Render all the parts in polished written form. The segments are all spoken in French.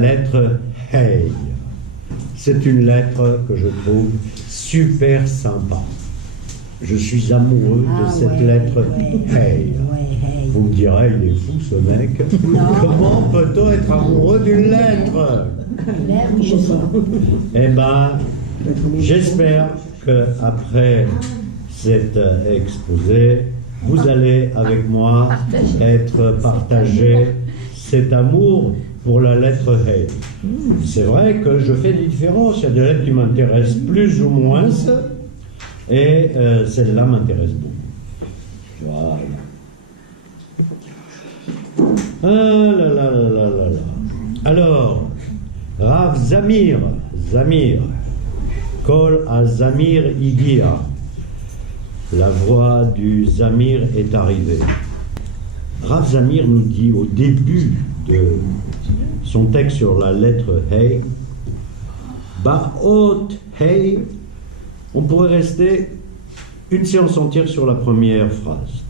lettre Hey. C'est une lettre que je trouve super sympa. Je suis amoureux de cette lettre Hey. Vous me direz, il est fou ce mec. Comment peut-on être amoureux d'une lettre? Oui, je sais. Eh bien, j'espère qu'après cet exposé, vous allez avec moi être partagé cet amour pour la lettre Hey. C'est vrai que je fais des différences. Il y a des lettres qui m'intéressent plus ou moins, et celle-là m'intéresse beaucoup. Voilà. Ah là là là là là là. Alors, Rav Zamir, Kol Azamir Igia. La voix du Zamir est arrivée. Rav Zamir nous dit au début de son texte sur la lettre Hey, Ba'ot Hey, on pourrait rester une séance entière sur la première phrase.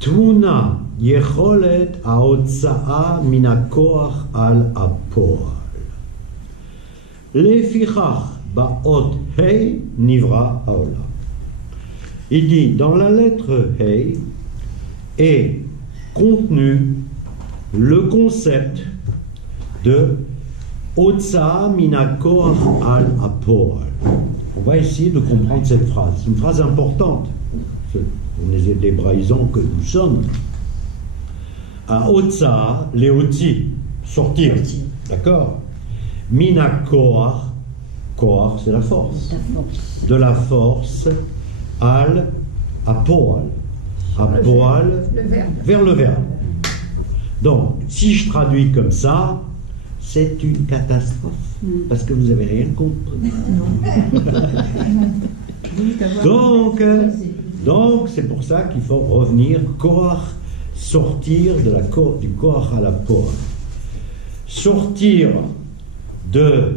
Tuna yecholet haotza'a min hakoach al hapoal. Lefichach ba'ot Hey nivra haolam. Il dit, dans la lettre Hey est contenu le concept de Otsa'a min hakoach al hapoal. On va essayer de comprendre cette phrase. C'est une phrase importante. On est des hébraïsants que nous sommes. À Otsa'a, Léoti, sortir. D'accord? Min hakoach, koach, c'est la force. De la force. Al, apoal. Apoal, vers le verbe. Donc, si je traduis comme ça, c'est une catastrophe. Parce que vous n'avez rien compris. Donc, c'est pour ça qu'il faut revenir, koach, sortir du koach à la poal. Sortir de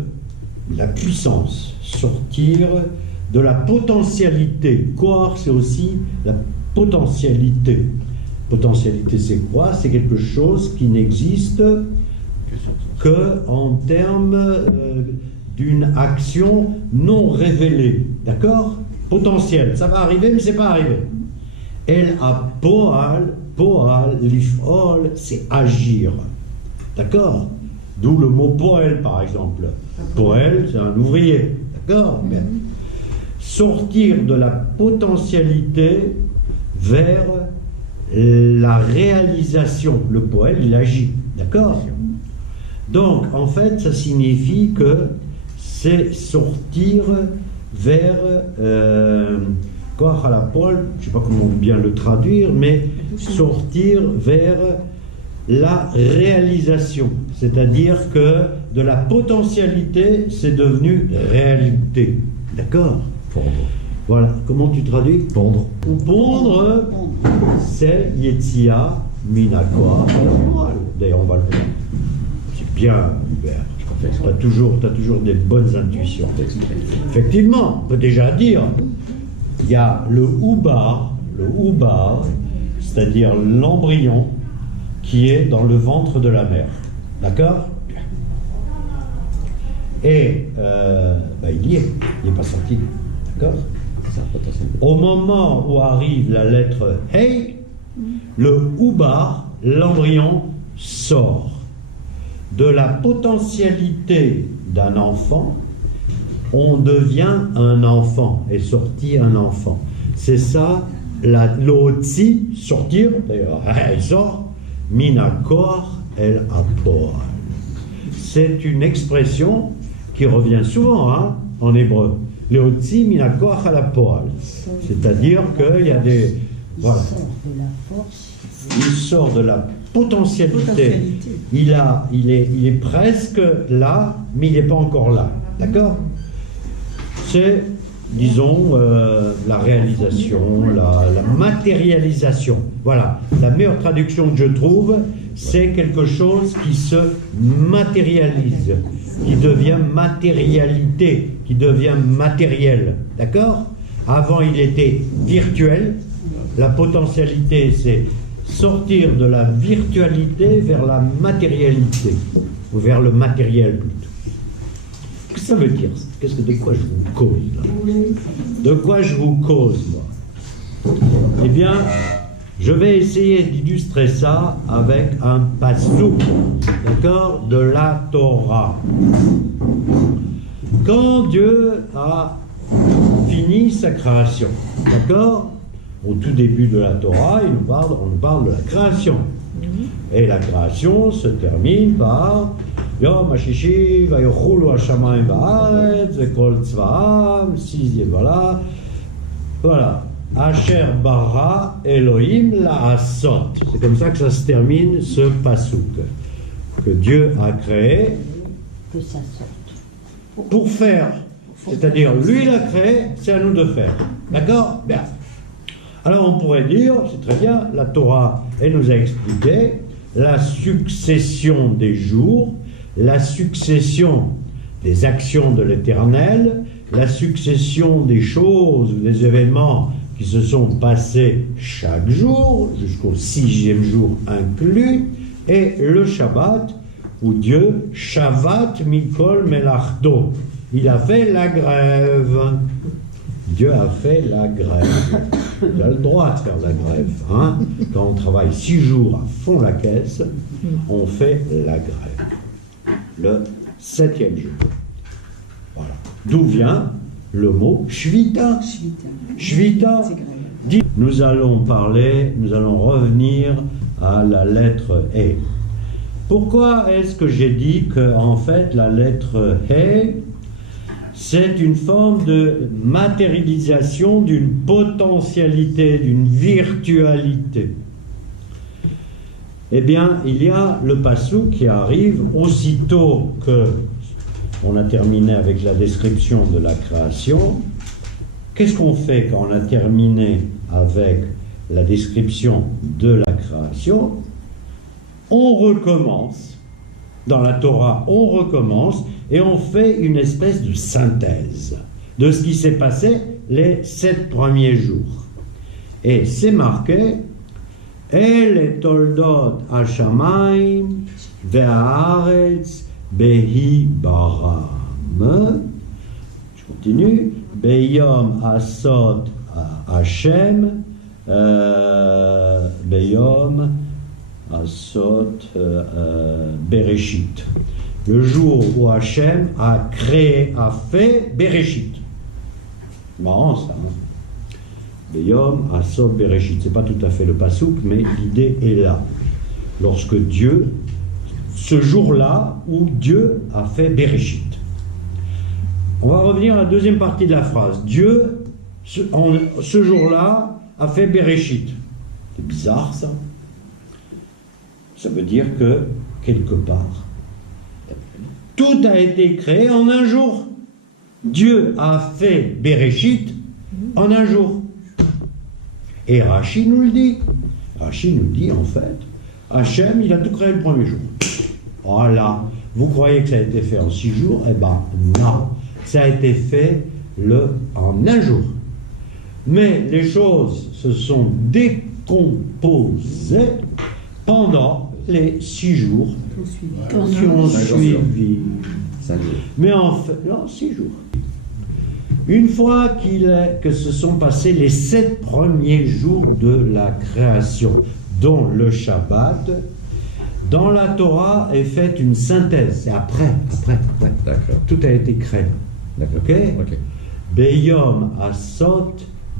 la puissance, sortir de la potentialité. Koach, c'est aussi la potentialité. Potentialité, c'est quoi? C'est quelque chose qui n'existe que en termes d'une action non révélée. D'accord? Potentiel. Ça va arriver, mais c'est pas arrivé. El a poal, lifol, c'est agir. D'accord? D'où le mot poel, par exemple. Poel, c'est un ouvrier. D'accord? Bien. Sortir de la potentialité vers la réalisation. Le poel, il agit. D'accord? Donc, en fait, ça signifie que c'est sortir vers koach à la poal, je ne sais pas comment bien le traduire, mais sortir vers la réalisation. C'est-à-dire que de la potentialité, c'est devenu réalité. D'accord? Pondre. Voilà. Comment tu traduis? Pondre. Pondre, c'est Yetzia Minakoa. D'ailleurs, on va le voir. C'est bien, Hubert. Tu as toujours des bonnes intuitions. Effectivement, on peut déjà dire, il y a le oubar, c'est-à-dire l'embryon qui est dans le ventre de la mère. D'accord? Et il y est, il n'est pas sorti. D'accord? Au moment où arrive la lettre Hey, le oubar, l'embryon, sort. De la potentialité d'un enfant, on devient un enfant, est sorti un enfant. C'est ça, l'otzi, sortir, d'ailleurs, elle sort, minakoach el apoal. C'est une expression qui revient souvent en hébreu. L'otzi minakoach el apoal. C'est-à-dire qu'il y a des... Voilà. Il sort de la potentialité. Il est presque là, mais il n'est pas encore là. D'accord? C'est, disons, la réalisation, la matérialisation. Voilà. La meilleure traduction que je trouve, c'est quelque chose qui se matérialise, qui devient matérialité, qui devient matériel. D'accord? Avant, il était virtuel. La potentialité, sortir de la virtualité vers la matérialité, ou vers le matériel plutôt. Qu'est-ce que ça veut dire? De quoi je vous cause là? De quoi je vous cause, moi? Eh bien, je vais essayer d'illustrer ça avec un passouk, d'accord, de la Torah. Quand Dieu a fini sa création, d'accord, au tout début de la Torah, on nous parle de la création. Et la création se termine par Yom HaShishi Vayochulu Hashamayim Va'aretz Vekol Tzva'am, sixième, voilà. Asher bara Elohim la'asot. C'est comme ça que ça se termine, ce passouk. Que Dieu a créé que ça sorte. Pour faire. C'est-à-dire, lui l'a créé, c'est à nous de faire. D'accord? Bien. Alors on pourrait dire, c'est très bien, la Torah, elle nous a expliqué la succession des jours, la succession des actions de l'Éternel, la succession des choses, des événements qui se sont passés chaque jour, jusqu'au 6e jour inclus, et le Shabbat, où Dieu, Shabbat Mikol Melachto, il a fait la grève. Dieu a fait la grève. Il a le droit de faire la grève. Hein? Quand on travaille 6 jours à fond la caisse, on fait la grève. Le 7e jour. Voilà. D'où vient le mot Shvita. Shvita. Nous allons revenir à la lettre E. Pourquoi est-ce que j'ai dit que, en fait, la lettre E, c'est une forme de matérialisation d'une potentialité, d'une virtualité? Eh bien, il y a le passouk qui arrive aussitôt que on a terminé avec la description de la création. Qu'est-ce qu'on fait quand on a terminé avec la description de la création? On recommence. Dans la Torah, on recommence et on fait une espèce de synthèse de ce qui s'est passé les 7 premiers jours. Et c'est marqué El toldot hashamayim ve'haaretz behi baram. Je continue. Beyom asot Hashem beyom asot Bereshit. Le jour où Hachem a créé, a fait Bereshit. Marrant ça, hein? Beyom asot Bereshit. C'est pas tout à fait le passouk, mais l'idée est là. Lorsque Dieu, ce jour-là où Dieu a fait Bereshit. On va revenir à la deuxième partie de la phrase. Dieu, ce jour-là, a fait Bereshit. C'est bizarre ça. Ça veut dire que, quelque part, tout a été créé en un jour. Dieu a fait Bereshit en un jour. Et Rashi nous le dit. Rashi nous dit, en fait, Hachem, il a tout créé le premier jour. Voilà. Vous croyez que ça a été fait en 6 jours? Eh ben, non. Ça a été fait en un jour. Mais les choses se sont décomposées pendant les 6 jours qui ont suivi. Mais en fait, non, 6 jours. Une fois que se sont passés les 7 premiers jours de la création, dont le Shabbat, dans la Torah est faite une synthèse. C'est après. D'accord. Tout a été créé. D'accord. Ok. Beyom asot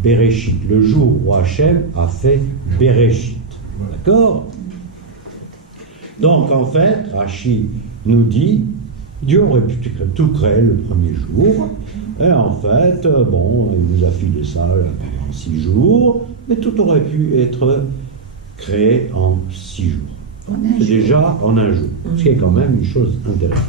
Bereshit, le jour où Hachem a fait Bereshit. D'accord? Donc en fait, Rashi nous dit, Dieu aurait pu tout créer le premier jour, et en fait, bon, il nous a filé ça pendant 6 jours, mais tout aurait pu être créé en 6 jours. C'est déjà en un jour, ce qui est quand même une chose intéressante.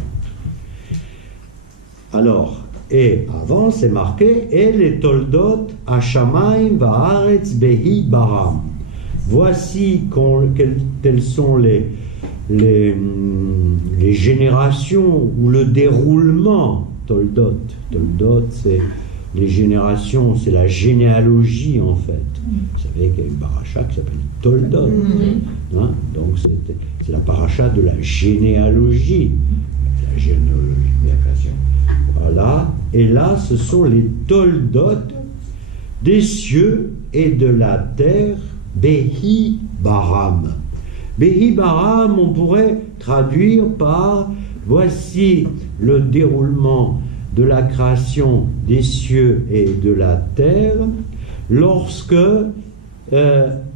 Alors, et avant, c'est marqué « Et les toldot hashamayim va'aretz behi baram ». Voici quelles sont les générations ou le déroulement. Toldot, c'est les générations, c'est la généalogie en fait. Vous savez qu'il y a une paracha qui s'appelle Toldot. Hein, donc c'est la paracha de la généalogie. La généalogie, la création. Voilà. Et là, ce sont les Toldot des cieux et de la terre, Behi Baram. Behi Baram, on pourrait traduire par voici le déroulement de la création des cieux et de la terre lorsque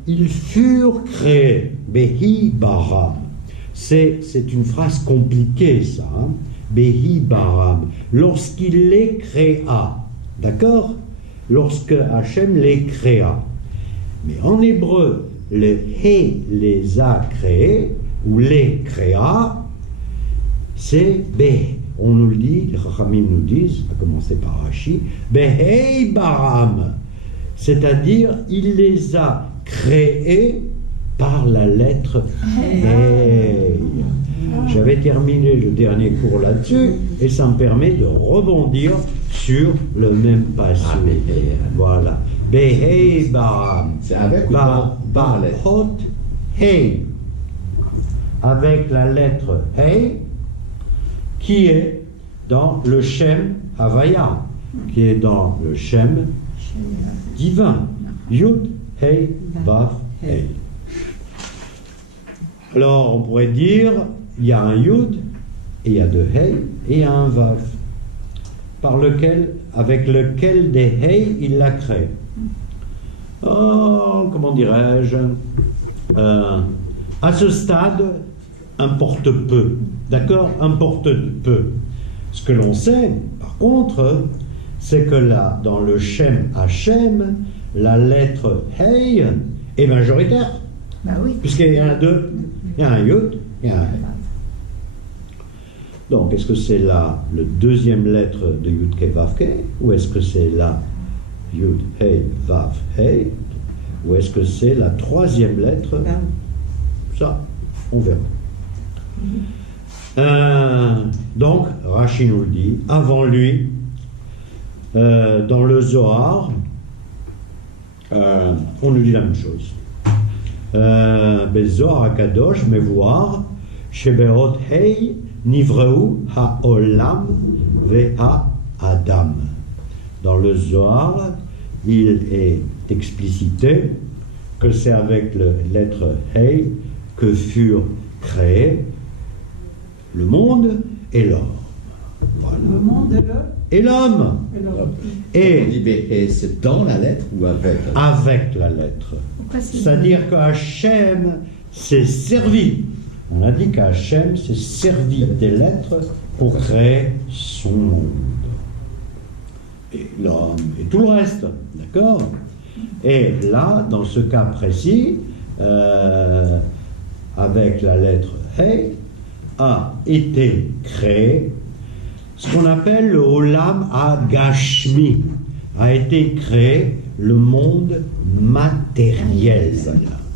ils furent créés. Behi Baram. C'est une phrase compliquée, ça. Hein? Behi Baram. Lorsqu'il les créa. D'accord? Lorsque Hachem les créa. Mais en hébreu, le He les a créés, ou les créa, c'est Be. On nous le dit, les Chachamim nous disent, à commencer par Rashi, Behei Baram. C'est-à-dire, il les a créés par la lettre Hey. J'avais terminé le dernier cours là-dessus, et ça me permet de rebondir sur le même passage. Voilà. Behei Baram. C'est avec ou par la lettre? Hot Hey. Avec la lettre Hey, qui est dans le Shem Havaya, qui est dans le Shem divin. Yud, Hey, Vav, Hey. Alors, on pourrait dire, il y a un Yud, et il y a deux Hey, et il y a un Vav, avec lequel des Hey, il l'a créé. Oh, comment dirais-je, à ce stade, importe peu, d'accord, importe peu. Ce que l'on sait, par contre, c'est que là, dans le Shem Hachem, la lettre Hey est majoritaire. Bah oui. Puisqu'il y en a deux, il y a un Yud, il y a un Hey. Donc, est-ce que c'est là le deuxième lettre de Yud Ke Vav Ke, ou est-ce que c'est là Yud Hey Vav Hey, ou est-ce que c'est la troisième lettre? Ça, on verra. Donc, Rashi nous le dit, avant lui, dans le Zohar, on nous dit la même chose. Zohar Akadosh, mais voir, Sheberot Hei, Nivreu Ha'olam Ve'a Adam. Dans le Zohar, il est explicité que c'est avec la lettre Hei que furent créés le monde et l'homme. Voilà. Le monde et l'homme. Et on dit Béhé, c'est dans la lettre ou avec? Avec la lettre. C'est-à-dire qu'Hachem s'est servi. On a dit qu'Hachem s'est servi des lettres pour créer son monde. Et l'homme et tout le reste. D'accord? Et là, dans ce cas précis, avec la lettre Hey, a été créé ce qu'on appelle le Olam HaGashmi, a été créé le monde matériel.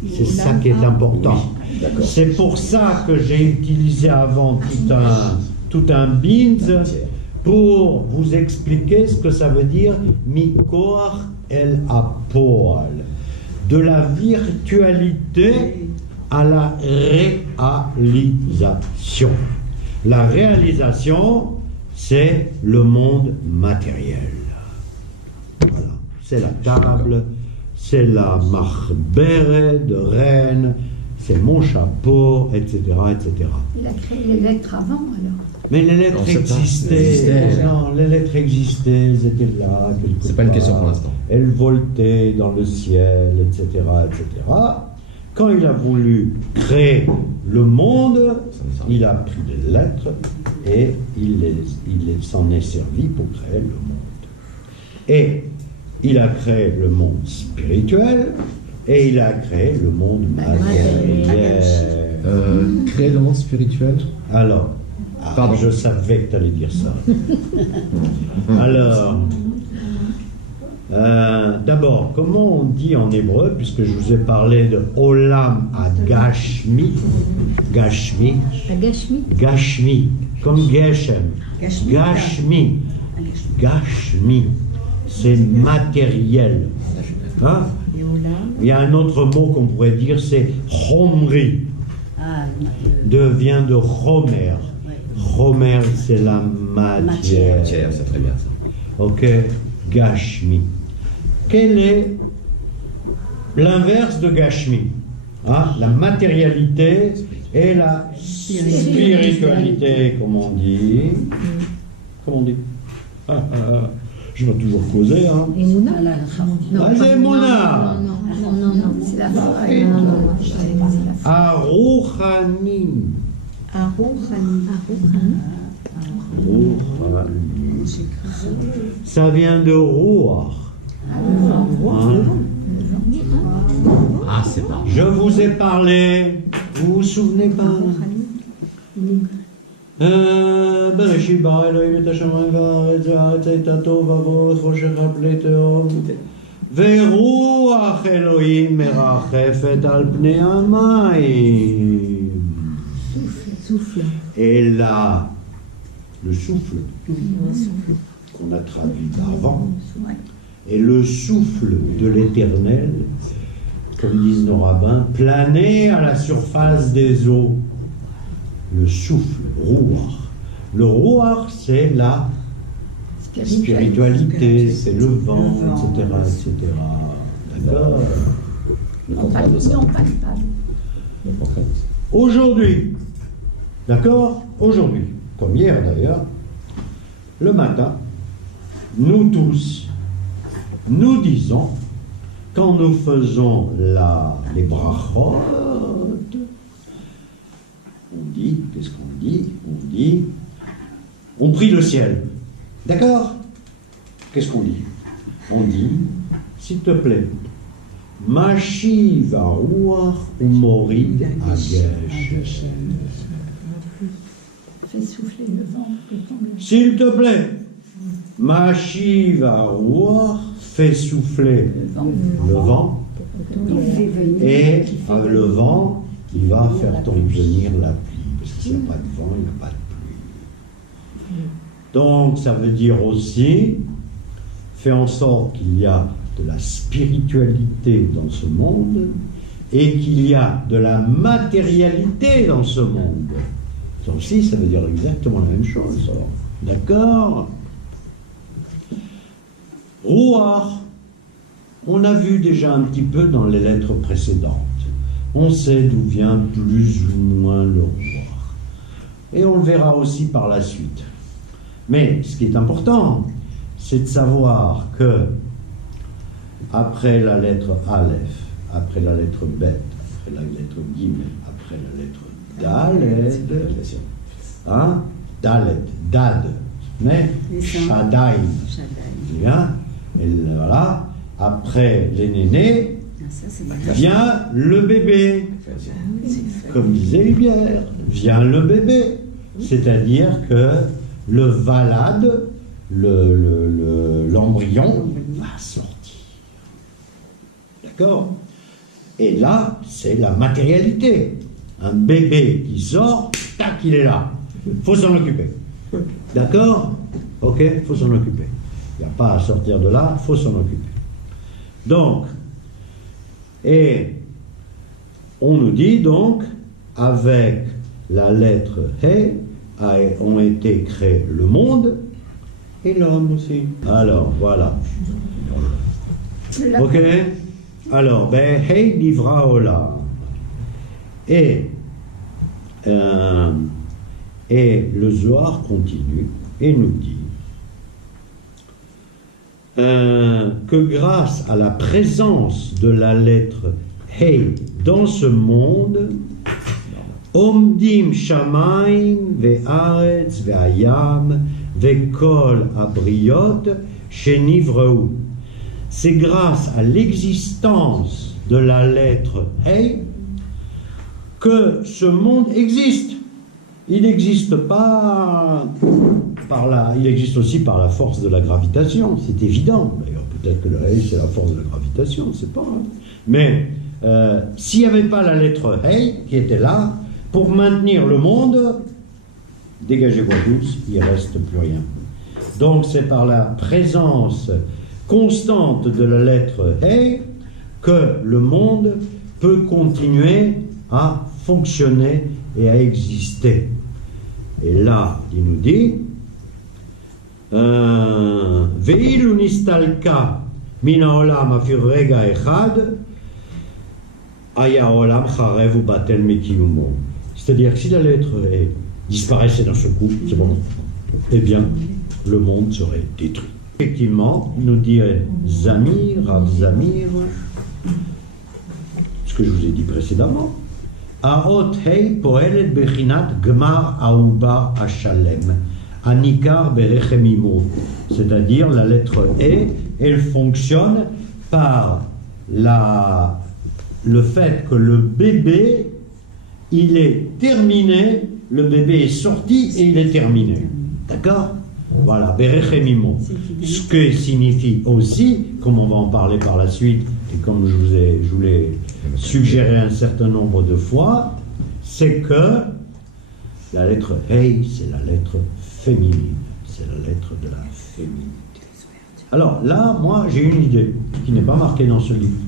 C'est ça qui est important. C'est pour ça que j'ai utilisé avant tout un bins pour vous expliquer ce que ça veut dire Mikoach El Apoal, de la virtualité à la réalisation. La réalisation, c'est le monde matériel. Voilà. C'est la table, c'est la marbere de Rennes, c'est mon chapeau, etc., etc. Il a créé les lettres avant, alors. Mais les lettres existaient. Non, les lettres existaient, elles étaient là. C'est pas une question pour l'instant. Elles voltaient dans le ciel, etc., etc. Quand il a voulu créer le monde, il a pris des lettres et il s'en est servi pour créer le monde. Et il a créé le monde spirituel et il a créé le monde matériel. Créer le monde spirituel? Alors, pardon, je savais que tu allais dire ça. Alors, d'abord, comment on dit en hébreu, puisque je vous ai parlé de Olam HaGashmi, Gashmi, Gashmi, comme Geshem, Gashmi, Gashmi, c'est matériel. Hein? Et Olam. Il y a un autre mot qu'on pourrait dire, c'est Chomri, Ah, vient de Chomer. Chomer, c'est la matière. Tiens, c'est très bien ça. Ok, Gashmi. Quel est l'inverse de Gashmi? Hein? La matérialité et la spiritualité, comme on dit. Comment on dit? Je vais toujours causer. Hein? Emouna. Ah, c'est Emouna. Non, c'est la foi. Arouchani. Ça vient de Ruach. Hein? Ah, c'est pas. Je vous ai parlé, vous vous souvenez pas? בראשית ברא אלוהים את השמיים והארץ והארץ הייתה תוהו ובוהו וחושך על פני תהום ורוח אלוהים מרחפת על פני המים. Et là, le souffle qu'on a traduit d'avant est le souffle de l'Éternel, comme disent nos rabbins, planer à la surface des eaux. Le souffle, Ruach. Le Ruach, c'est la spiritualité, c'est le vent, etc. etc. D'accord? Non, pas de table. Aujourd'hui, d'accord? Aujourd'hui, comme hier d'ailleurs, le matin, nous tous, nous disons, quand nous faisons les brachot, on dit, qu'est-ce qu'on dit? On dit, on prie le ciel. D'accord? Qu'est-ce qu'on dit? On dit, s'il te plaît, Mashiv Ruach Umorid Agesh. Fais souffler le vent. S'il te plaît, Mashiv Ruach, fais souffler le vent. Et le vent, il va faire venir la pluie. Parce que s'il n'y a pas de vent, il n'y a pas de pluie. Donc, ça veut dire aussi, fais en sorte qu'il y a de la spiritualité dans ce monde et qu'il y a de la matérialité dans ce monde. Ça aussi, ça veut dire exactement la même chose. D'accord? Ruach, on a vu déjà un petit peu dans les lettres précédentes. On sait d'où vient plus ou moins le Ruach. Et on le verra aussi par la suite. Mais ce qui est important, c'est de savoir que après la lettre Aleph, après la lettre Bet, après la lettre Gimel, après la lettre Dalet, hein? Dalet, Dad, mais Shaddai, bien, et voilà, après les nénés, vient le bébé, comme disait Hubière, vient le bébé, c'est-à-dire que le valade, l'embryon va sortir. D'accord? Et là, c'est la matérialité. Un bébé qui sort, tac, il est là. Il faut s'en occuper. D'accord? Ok? Il faut s'en occuper. Il n'y a pas à sortir de là, il faut s'en occuper. Donc, et on nous dit donc, avec la lettre He, ont été créés le monde et l'homme aussi. Alors, voilà. Ok? Alors, He Nivra Olam. Et le Zohar continue et nous dit que grâce à la présence de la lettre He dans ce monde, Omdim Shamaim ve'aretz ve'ayam ve'kol abriot shenivreu. C'est grâce à l'existence de la lettre He que ce monde existe. Il n'existe pas il existe aussi par la force de la gravitation, c'est évident. D'ailleurs, peut-être que le He, c'est la force de la gravitation, c'est pas. Mais s'il n'y avait pas la lettre He qui était là, pour maintenir le monde, dégagez-vous tous, il ne reste plus rien. Donc c'est par la présence constante de la lettre Hey que le monde peut continuer à fonctionner et à exister. Et là, il nous dit Ve'ilu nistalka min haolam afir rega echad aya haolam charev ubatel mikiyumo. C'est-à-dire que si la lettre E disparaissait d'un seul coup, c'est bon, eh bien, le monde serait détruit. Effectivement, nous dirait Zamir, Rav Zamir, ce que je vous ai dit précédemment, Aot Hei poelet bechinat gmar aouba ashalem, anikar berechemimo. C'est-à-dire la lettre E, elle fonctionne par le fait que le bébé, il est terminé, le bébé est sorti et il est terminé. D'accord? Voilà, berechemimo. Ce que signifie aussi, comme on va en parler par la suite, et comme je vous l'ai suggéré un certain nombre de fois, c'est que la lettre Hey, c'est la lettre féminine. C'est la lettre de la féminité. Alors là, moi, j'ai une idée qui n'est pas marquée dans ce livre.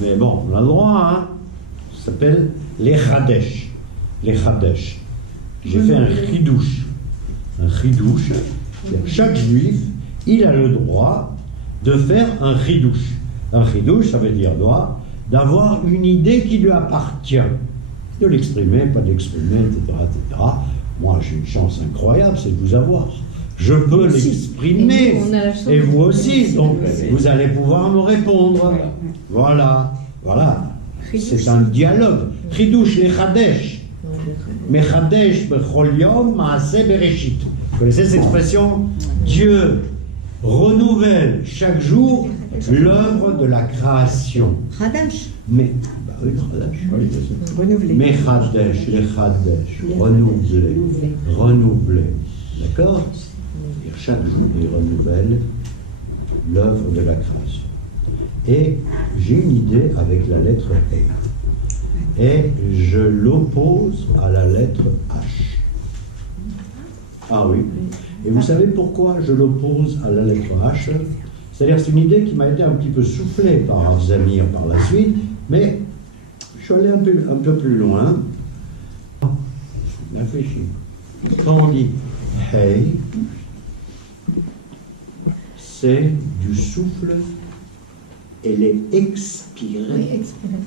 Mais bon, on a le droit, hein. Ça s'appelle les Chadesh. Les Chadesh. J'ai fait un chidouche. Un chidouche. Chaque juif, il a le droit de faire un chidouche. Un chidouche, ça veut dire droit d'avoir une idée qui lui appartient. De l'exprimer, pas de l'exprimer, etc., etc. Moi, j'ai une chance incroyable, c'est de vous avoir. Je peux l'exprimer, et vous aussi. Donc, vous allez pouvoir me répondre. Voilà, voilà. C'est un dialogue. Chidouche les Chadesh. Mechadesh bechol yom maaseh bereshit. Vous connaissez cette expression? Dieu renouvelle chaque jour l'œuvre de la création. Chadash. Mais, bah oui, Chadash. Renouvelé. Mechadesh, les Chadesh, renouveler, renouveler. D'accord? Chaque jour, il renouvelle l'œuvre de la création. Et j'ai une idée avec la lettre E. Et je l'oppose à la lettre H. Ah oui. Et vous savez pourquoi je l'oppose à la lettre H? C'est-à-dire, c'est une idée qui m'a été un petit peu soufflée par Rav Zamir par la suite, mais je suis allé un peu plus loin. Réfléchis. Quand on dit Hey, c'est du souffle, elle est expirée. Oui, expirée.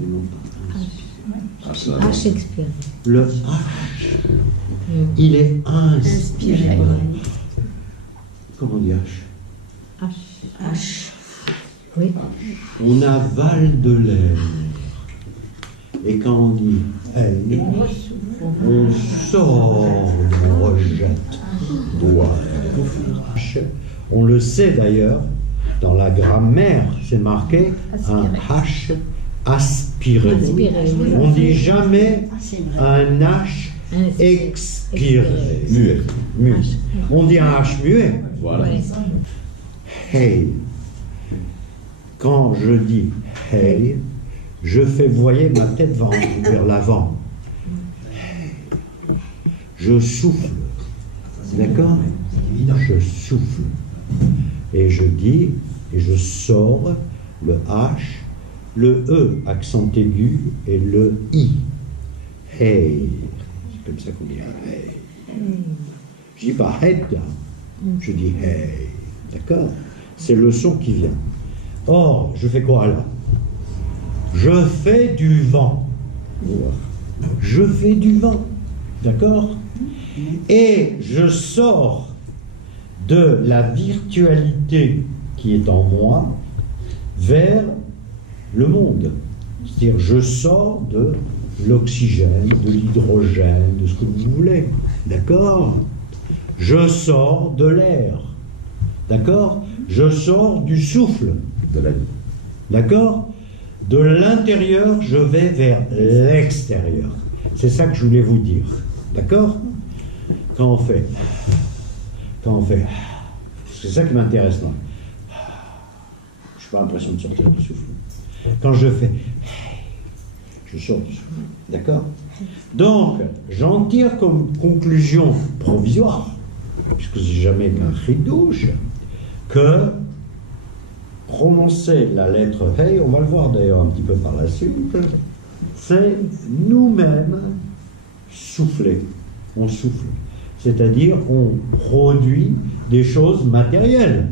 Et non pas inspirée. H expiré. Le H, il est inspiré. Comment on dit H? H. Oui. On avale de l'air. Et quand on dit elle, on sort, on rejette. H. On le sait d'ailleurs, dans la grammaire, c'est marqué un H aspiré. On ne dit jamais un H expiré. Muet. Muet. On dit un H muet. Voilà. Hey. Quand je dis hey, je fais, vous voyez, ma tête va vers l'avant. Je souffle. D'accord? Je souffle. Et je dis, et je sors le H, le E, accent aigu, et le I. Hey. C'est comme ça qu'on dit hey. Je dis pas head, je dis hey. D'accord? C'est le son qui vient. Or, je fais quoi là? Je fais du vent. Je fais du vent. D'accord? Et je sors de la virtualité qui est en moi vers le monde. C'est-à-dire, je sors de l'oxygène, de l'hydrogène, de ce que vous voulez. D'accord? Je sors de l'air. D'accord? Je sors du souffle. De la vie. D'accord? De l'intérieur, je vais vers l'extérieur. C'est ça que je voulais vous dire. D'accord? Quand on fait, c'est ça qui m'intéresse, moi. Je n'ai pas l'impression de sortir du souffle. Quand je fais, je sors du souffle. D'accord? Donc, j'en tire comme conclusion provisoire, puisque c'est jamais qu'un chidouche, que prononcer la lettre Hey, on va le voir d'ailleurs un petit peu par la suite, c'est nous-mêmes souffler. On souffle. C'est-à-dire, on produit des choses matérielles.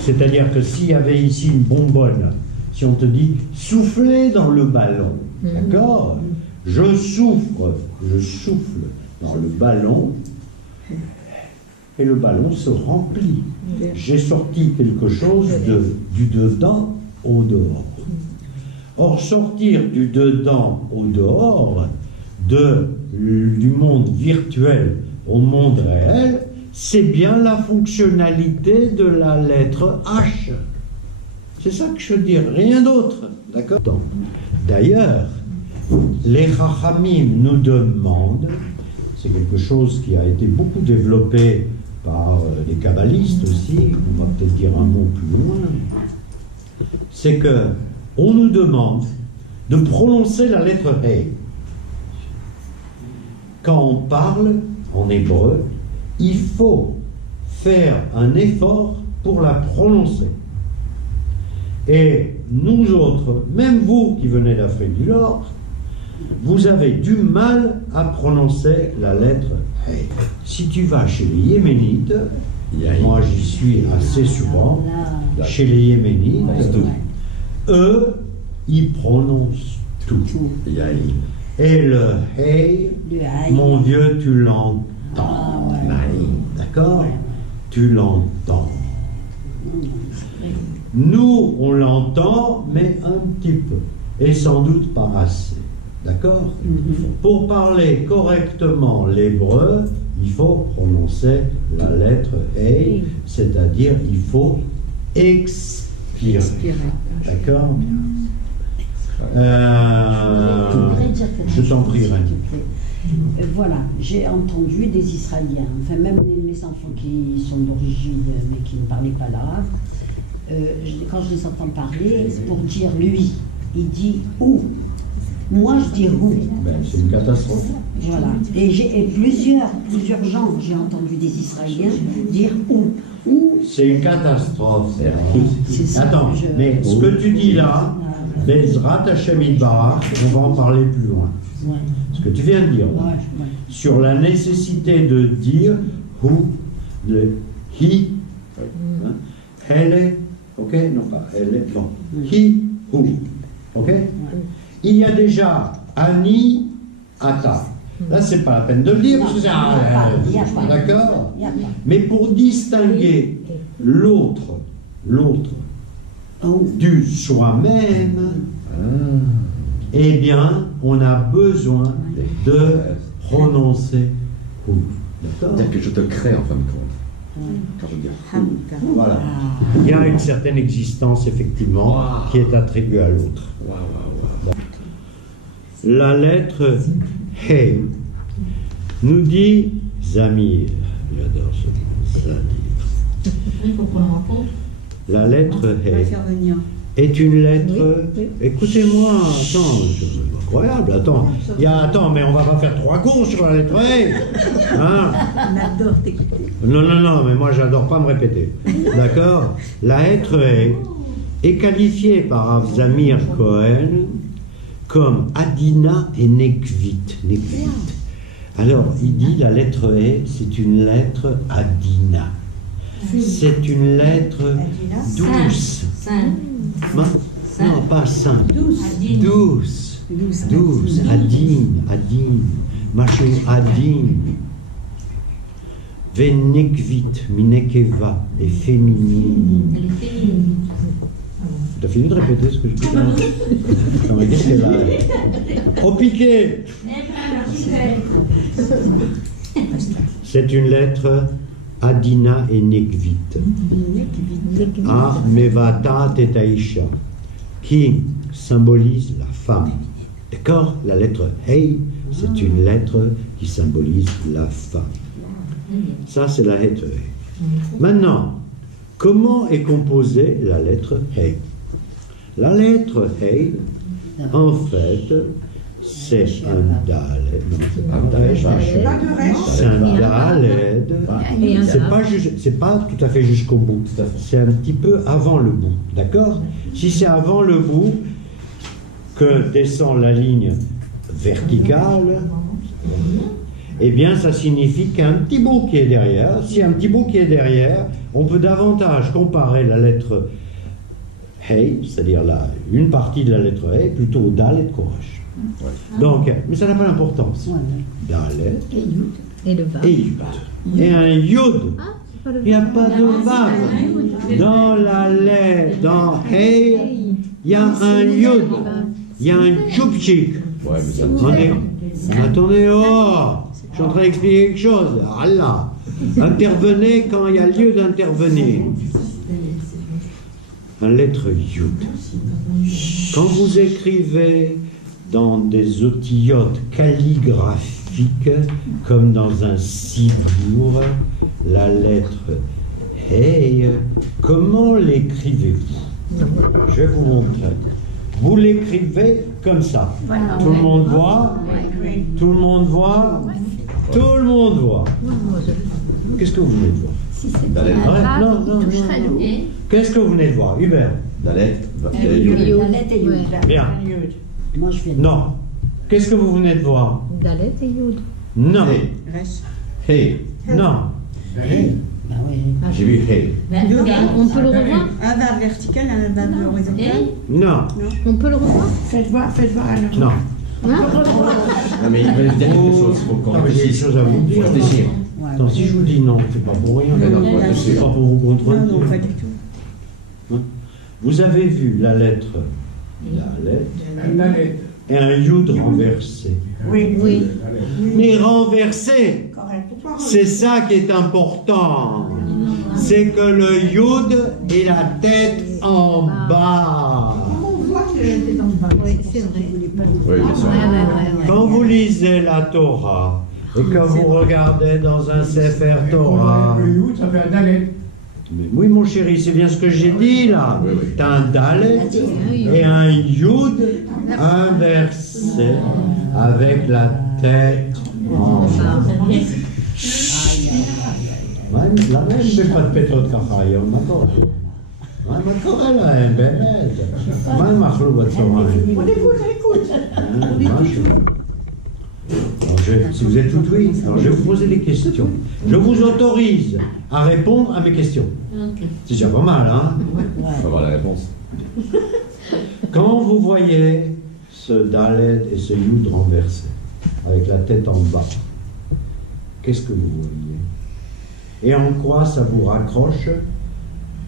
C'est-à-dire que s'il y avait ici une bonbonne, si on te dit soufflez dans le ballon, d'accord? Je souffle dans le ballon et le ballon se remplit. J'ai sorti quelque chose du dedans au dehors. Or, sortir du dedans au dehors, du monde virtuel au monde réel, c'est bien la fonctionnalité de la lettre H. C'est ça que je veux dire, rien d'autre. D'accord? D'ailleurs, les Chachamim nous demandent, c'est quelque chose qui a été beaucoup développé par les kabbalistes aussi, on va peut-être dire un mot plus loin, c'est que on nous demande de prononcer la lettre He. Quand on parle en hébreu, il faut faire un effort pour la prononcer. Et nous autres, même vous qui venez d'Afrique du Nord, vous avez du mal à prononcer la lettre He. Si tu vas chez les Yéménites, moi j'y suis assez souvent, chez les Yéménites, eux, ils prononcent tout. Et le Hey, mon Dieu, tu l'entends. D'accord? Tu l'entends. Nous, on l'entend, mais un petit peu. Et sans doute pas assez. D'accord? Pour parler correctement l'hébreu, il faut prononcer la lettre Hey, c'est-à-dire il faut expirer. D'accord? Je t'en prie, Reine. Voilà, j'ai entendu des Israéliens, enfin même mes enfants qui sont d'origine mais qui ne parlaient pas l'arabe, quand je les entends parler, pour dire lui, il dit où. Moi je dis où. C'est une catastrophe. Voilà, et plusieurs gens, j'ai entendu des Israéliens dire où. C'est une catastrophe. Ça, attends, mais ce que tu dis là, Bezrat Hashem Yitbarach, on va en parler plus loin. Ouais. Ce que tu viens de dire, sur la nécessité de dire who, le he, elle, ok, non pas elle, non, he, who, ok. Il y a déjà Ani, Ata. Là, c'est pas la peine de le dire, parce que c'est d'accord. Mais pour distinguer l'autre du soi-même, eh bien, on a besoin de prononcer who. D'accord? C'est-à-dire que je te crée en fin de compte. Quand je dis voilà. Il y a une certaine existence, effectivement, qui est attribuée à l'autre. La lettre He nous dit Zamir. J'adore ce mot, Zamir. Il faut qu'on le rencontre. La lettre He est une lettre. Écoutez-moi, attends, c'est incroyable, attends, mais on va pas faire 3 cours sur la lettre He. Hein? On adore t'écouter. Non, mais moi j'adore pas me répéter. D'accord? La lettre He est qualifiée par Rav Zamir Cohen comme Adina et Nekvit. Alors, il dit la lettre He, c'est une lettre Adina. C'est une lettre douce. Non, pas simple. Douce. Adine. Macho Adine. Venekvit, minekeva, et féminine. Elle est féminine. T'as fini de répéter ce que je dis? Non, mais qu'est-ce qu'elle a? Au piqué! C'est une lettre Adina et Nekvit. A Mevata Tetaisha, qui symbolise la femme. D'accord? La lettre Hey, c'est une lettre qui symbolise la femme. Ça, c'est la lettre He. Maintenant, comment est composée la lettre He? La lettre He, en fait, c'est un dalet. Non, c'est pas un dalet. Pas de rêche. C'est un dalet. Et un C'est pas tout à fait jusqu'au bout. C'est un petit peu avant le bout. D'accord? Si c'est avant le bout que descend la ligne verticale, eh bien, ça signifie qu'il y a un petit bout qui est derrière. S'il y a un petit bout qui est derrière, on peut davantage comparer la lettre Hey, c'est-à-dire une partie de la lettre Hey, plutôt au Dalet Korash. Donc, mais ça n'a pas d'importance. Dalet Et le va. et Yud. Et un Yud. Il n'y a pas de Vav. Dans la lettre, dans Hey, il y a un Yud. Il y a un Tchoupchik. Ouais, mais ça Attendez, oh, je suis en train d'expliquer quelque chose. Allah, intervenez quand il y a lieu d'intervenir. La lettre Yud. Quand vous écrivez dans des outilliotes calligraphiques, comme dans un cibourg, la lettre Hey, comment l'écrivez-vous? Je vais vous montrer. Vous l'écrivez comme ça. Voilà. Tout le monde voit. Tout le monde voit. Tout le monde voit. Qu'est-ce que vous venez de voir? Si c'est Dalet. un va, Non, non, il toucherait non. l'eau. Qu'est-ce que vous venez de voir, Hubert? Dalet, Yud. La lettre est Yud. Bien. Moi, je viens. Non. Qu'est-ce que vous venez de voir? Dalet et Yud. Non. Hey. Rêche. Hey. Non. Bah oui. J'ai vu Hey. On peut le revoir? Un vav vertical, un vav horizontal. Non. On peut le revoir? Faites voir alors. Non. Non, mais il va dire quelque chose. Il faut qu'on Ah, mais j'ai des réfléchisse. choses à vous Il dire. faut réfléchir. Ouais, Non, ouais. si je vous dis non, c'est pas pour rien. Non, non, C'est pas pour vous Non, contredire. non, pas du tout. Vous avez vu la lettre Dalet et un Yud renversé. Oui. Oui. Mais renversé, Correct. c'est ça qui est important. C'est que le Yud est la tête en bas. Oui, c'est vrai. Oui, bien sûr. Ouais. Quand vous lisez la Torah et que vous regardez dans un Sefer Torah, Le Yud, ça fait un Dalet. mais oui mon chéri, c'est bien ce que j'ai dit là. Oui, oui. T'as un Dalet et un Yud inversé avec la tête en bas. La même, mais pas de pétrole kachaya, on m'accorde. Ma Torah là, un bébé. Ma machlo batsomane. On écoute. Si vous êtes tout oui, alors je vais vous poser des questions. Je vous autorise à répondre à mes questions. C'est déjà pas mal, hein? On va avoir la réponse. Quand vous voyez ce Dalet et ce Yud renversé, avec la tête en bas, qu'est-ce que vous voyez? Et en quoi ça vous raccroche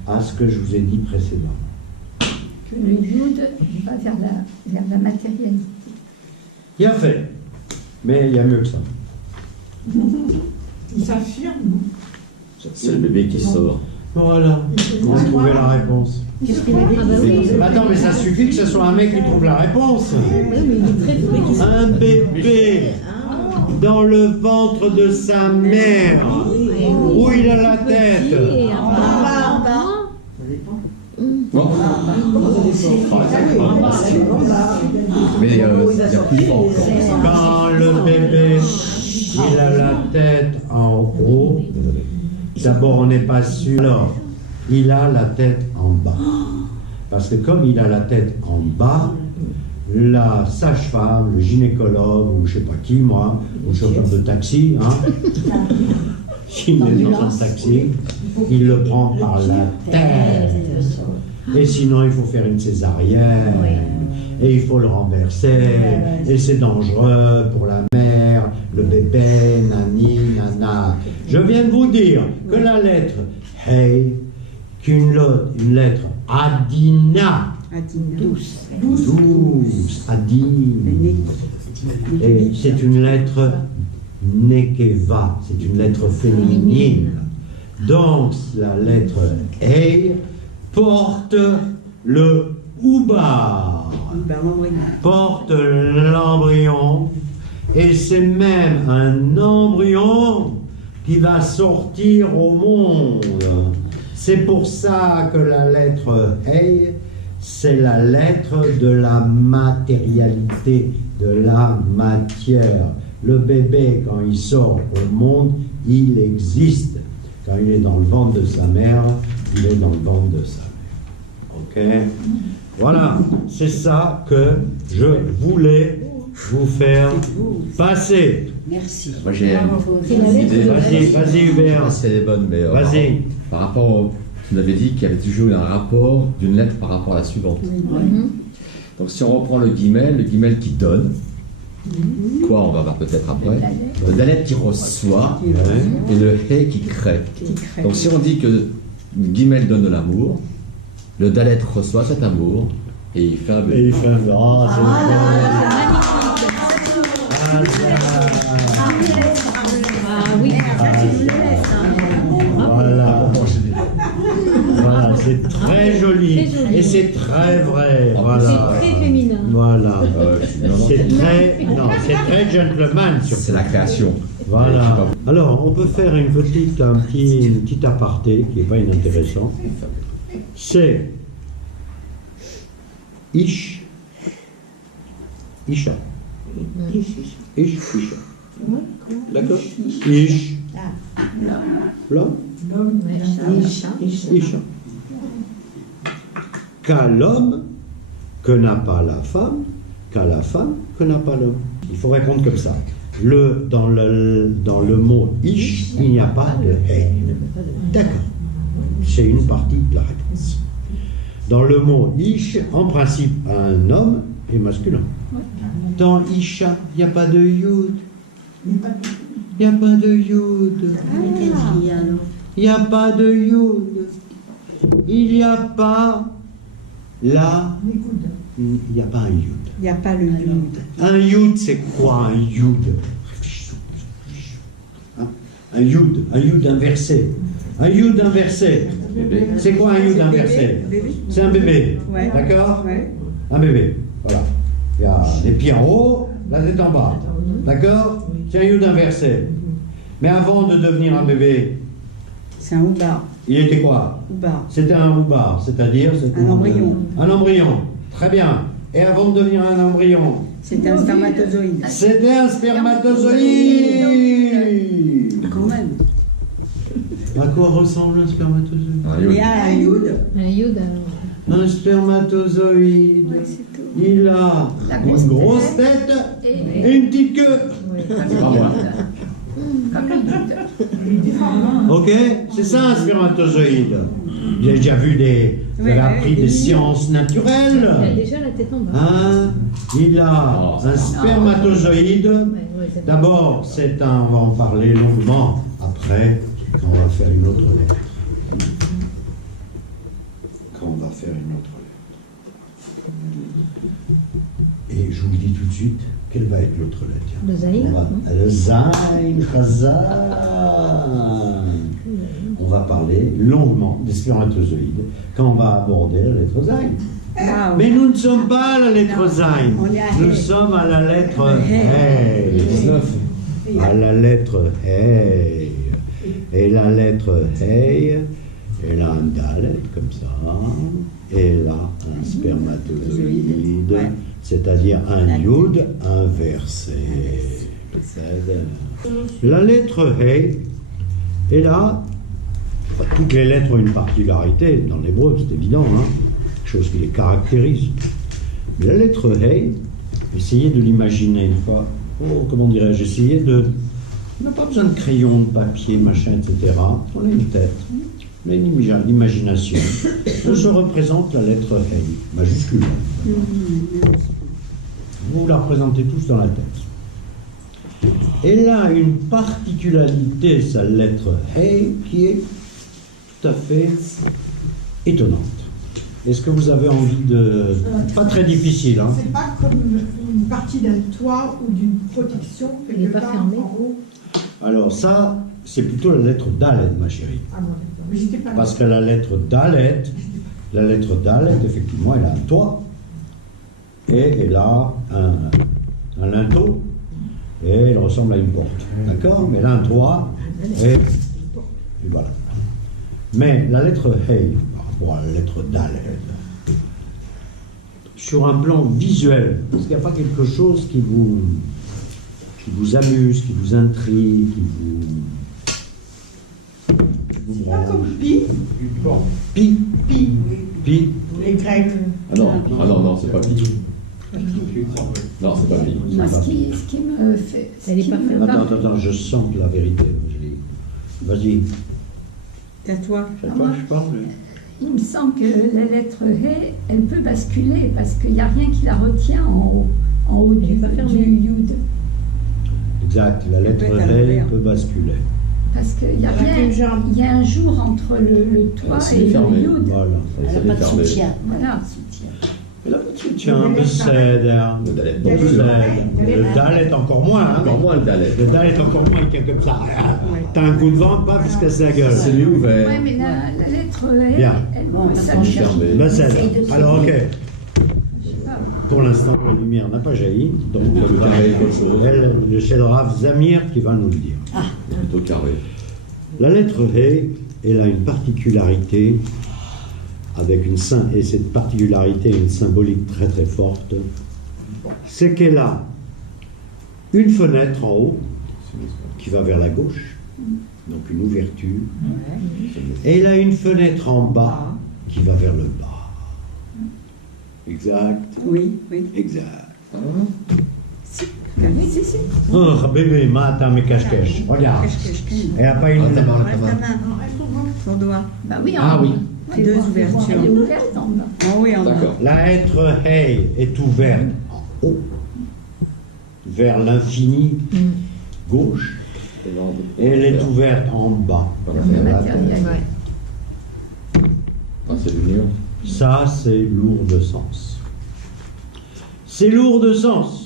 à ce que je vous ai dit précédemment? Que le Yud va vers la matérialité. Il y a fait, mais il y a mieux que ça. Il s'affirme. C'est le bébé qui sort. Voilà, vous avez trouvé la réponse. Qu'est-ce qu'il a dit? Attends, mais ça suffit que ce soit un mec qui trouve la réponse. Un bébé dans le ventre de sa mère. Où il a la tête? Bon. Mais il y a plus fort. Quand le bébé il a la tête en haut, d'abord on n'est pas sûr. Alors, il a la tête en bas. Parce que comme il a la tête en bas, la sage-femme, le gynécologue, ou je sais pas qui, moi, ou chauffeur de taxi, hein, s'il est dans un taxi, il le prend par la tête. Et sinon, il faut faire une césarienne, et il faut le renverser, et c'est dangereux pour la mère, le bébé, nani, nana. Je viens de vous dire que la lettre Hey, qu'une lettre Adina, douce, Adine, et c'est une lettre Nekeva, c'est une lettre féminine. Donc la lettre Hey porte le Oubar, porte l'embryon, et c'est même un embryon qui va sortir au monde. C'est pour ça que la lettre Hey, c'est la lettre de la matérialité, de la matière. Le bébé, quand il sort au monde, il existe. Quand il est dans le ventre de sa mère, il est dans le ventre de sa mère. Ok? Voilà, c'est ça que je voulais vous faire passer. Merci. Moi j'ai C'est la une lettre idée. de- Vas-y, Hubert. C'est les bonnes, mais Vas-y. par rapport au, tu nous avais dit qu'il y avait toujours un rapport d'une lettre par rapport à la suivante. Donc si on reprend le guimel qui donne, quoi on va voir peut-être après, le dalet qui reçoit Ouais. et le hé qui crée. Donc si on dit que le guimel donne de l'amour, le dalet reçoit cet amour et il fait un Et bébé. il fait un... Ah, c'est Ah oui. Voilà. Voilà, c'est très joli. Très joli. Et c'est très vrai. Voilà. C'est très féminin. Voilà. Non, non, C'est très, non, c'est très gentleman surtout. c'est la création. Voilà. Alors, on peut faire une petite aparté qui n'est pas inintéressant. C'est Ish, Isha. Ish, Isha. D'accord? Ish. L'homme. Isha. Qu'à l'homme que n'a pas la femme, qu'à la femme que n'a pas l'homme. Il faut répondre comme ça. Dans le mot ish, il n'y a pas de hey. D'accord. C'est une partie de la réponse. Dans le mot ish, en principe, un homme est masculin. Dans isha, il n'y a pas de yud. Il n'y a pas de yud. Il n'y a pas de yud. Il n'y a pas la... Il n'y a pas un yud. Il n'y a pas le yud. Un yud, c'est quoi un yud? Hein? Un yud inversé. Un yud inversé. C'est quoi un yud inversé? C'est un bébé. Ouais. D'accord? Ouais. Un bébé. Voilà. Il y a les pieds en haut, la tête en bas. D'accord? C'est un yud inversé. Mais avant de devenir un bébé, C'est un oubar. il était quoi? Oubar. C'était un oubar, c'est-à-dire Un embryon. Un embryon. Très bien. Et avant de devenir un embryon, C'était un spermatozoïde. c'était un spermatozoïde. Quand même. À quoi ressemble un spermatozoïde? Il y a un yud. Un yod, alors. Un spermatozoïde, il a La une grosse tête et une petite queue. Ok? C'est ça un spermatozoïde. J'ai déjà vu vous avez appris des sciences Il a naturelles. déjà la tête en bas. Hein? Il a un spermatozoïde. Ouais, ouais, c'est- D'abord, on va en parler longuement. Après, quand on va faire une autre lettre. Quand on va faire une autre lettre. Et je vous le dis tout de suite, quelle va être l'autre lettre? Le zaïn, non? Le zaïn, Khazan. On va parler longuement des spermatozoïdes quand on va aborder la lettre zaïn. Waouh. Mais nous ne sommes pas à la lettre Non, zaïn. on est à Nous Hey. sommes à la lettre Le Hey. 19. À la lettre Hey. Et la lettre Hey, elle a un dalet comme ça. Et elle a un spermatozoïde, Ouais. c'est-à-dire un yud inversé. La lettre Hey, elle a... Toutes les lettres ont une particularité dans l'hébreu, c'est évident, hein, quelque chose qui les caractérise. Mais la lettre Hey, essayez de l'imaginer une fois. Oh, comment dirais-je, essayez de... On n'a pas besoin de crayon, de papier, machin, etc. On a une tête, on a l'imagination. On se représente la lettre Hey, majuscule. Vous la représentez tous dans la tête. Elle a une particularité, sa lettre Hey, qui est tout à fait étonnante. Est-ce que vous avez envie de... Pas très difficile, hein? C'est pas comme une partie d'un toit ou d'une protection Il n'est pas quelque part fermé. en haut. Alors ça, c'est plutôt la lettre Dalet, ma chérie. Ah bon, d'accord. Mais j'étais pas Parce que la lettre Dalet, effectivement, elle a un toit. Et elle a un linteau. Et elle ressemble à une porte. D'accord? Mais elle a un toit. Et voilà. Mais la lettre Hey, par rapport à la lettre Dalet, sur un plan visuel. Est-ce qu'il n'y a pas quelque chose qui vous amuse, qui vous intrigue, qui vous C'est pas comme pi. Pi. Pi. Pi. Les Grecs. Ah non, c'est pas pi. Non, c'est pas pi. Moi, ce qui me fait. Elle est pas fermée. Attends, je sens que la vérité, Angélique. Vas-y. C'est à toi. C'est toi que je parle. Il me semble que la lettre He, elle peut basculer parce qu'il n'y a rien qui la retient en haut Elle est pas fermée. du Yud. Exact, la lettre Elle peut être à He l'envers. peut basculer. Parce qu'il y a Avec rien, une jambe. il y a un jour entre le toit C'est et le fermé. Yud. Voilà. Elle n'a pas de soutien. Voilà. Et là, tu as un Besséder. Le dalet. Le Dalet. Le dalet encore moins. Hein. Encore moins le dalet. Le dalet encore moins qu'il y a comme ça. T'as un coup de vent, pas parce que c'est la gueule. C'est lui ouvert. Oui, mais la lettre He, Bien. elle Bon, peut parce qu'on s'allumer. cherche. fermé. Besséder. Alors, ok. Je sais pas. Pour l'instant, la lumière n'a pas jailli. Donc, Il peut carré quelque chose. le Shedrav Zamir qui va nous le dire. Plutôt carré. La lettre He, elle a une particularité, et cette particularité a une symbolique très très forte, c'est qu'elle a une fenêtre en haut qui va vers la gauche, donc une ouverture, et elle a une fenêtre en bas qui va vers le bas. Exact, Oui. exact. Oui, si. Oh, bébé, mata me cache-cache. Regarde. Elle n'a pas une. Ah, ta main, Reste ta main. Ton doigt. Bah oui, Ah oui. Deux ouvertures. Elle est ouverte en bas. Oh oui, en bas. D'accord. La lettre He est ouverte en haut, vers l'infini gauche, et elle est ouverte en bas, vers la terre. Matériel. Ah, c'est l'union. Ça, c'est lourd de sens. C'est lourd de sens.